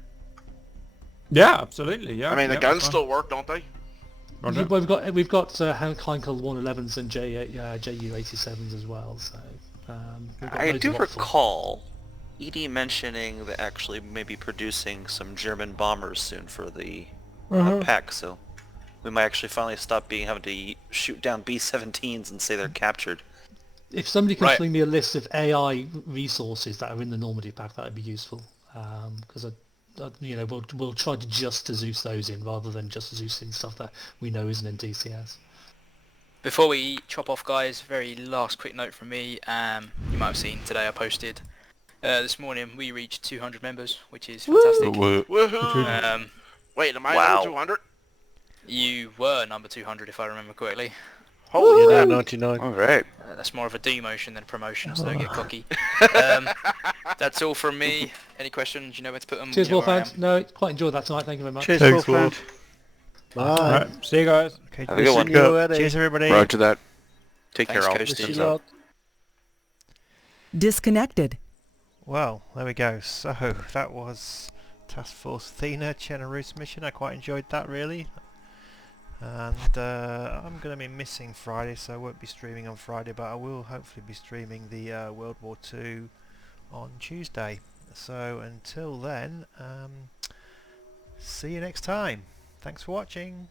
Yeah, absolutely. Yeah. I mean, the guns still work, don't they? We've got Heinkel 111s and JU-87s as well. So I do recall ED mentioning that actually maybe producing some German bombers soon for the pack. So. We might actually finally stop having to shoot down B-17s and say they're captured. If somebody can fling me a list of AI resources that are in the Normandy pack, that would be useful. Because we'll try to just to Zeus those in rather than just to Zeus in stuff that we know isn't in DCS. Before we chop off, guys, very last quick note from me. You might have seen today I posted this morning we reached 200 members, which is fantastic. Woohoo! Wait, am I number 200? You were number 200 if I remember correctly. Holy yeah, 99. All right. That's more of a demotion than a promotion, so don't get cocky. That's all from me. Any questions? You know where to put them. Cheers, Wolfhound. No, quite enjoyed that tonight. Thank you very much. Cheers, Wolfhound. Bye. All right, see you guys. Okay, have a good one. Cheers, everybody. Roger that. Take Thanks, care, all. Disconnected. Well, there we go. So that was Task Force Athena Chernarus mission. I quite enjoyed that, really. And I'm going to be missing Friday, so I won't be streaming on Friday, but I will hopefully be streaming the World War II on Tuesday. So until then, see you next time. Thanks for watching.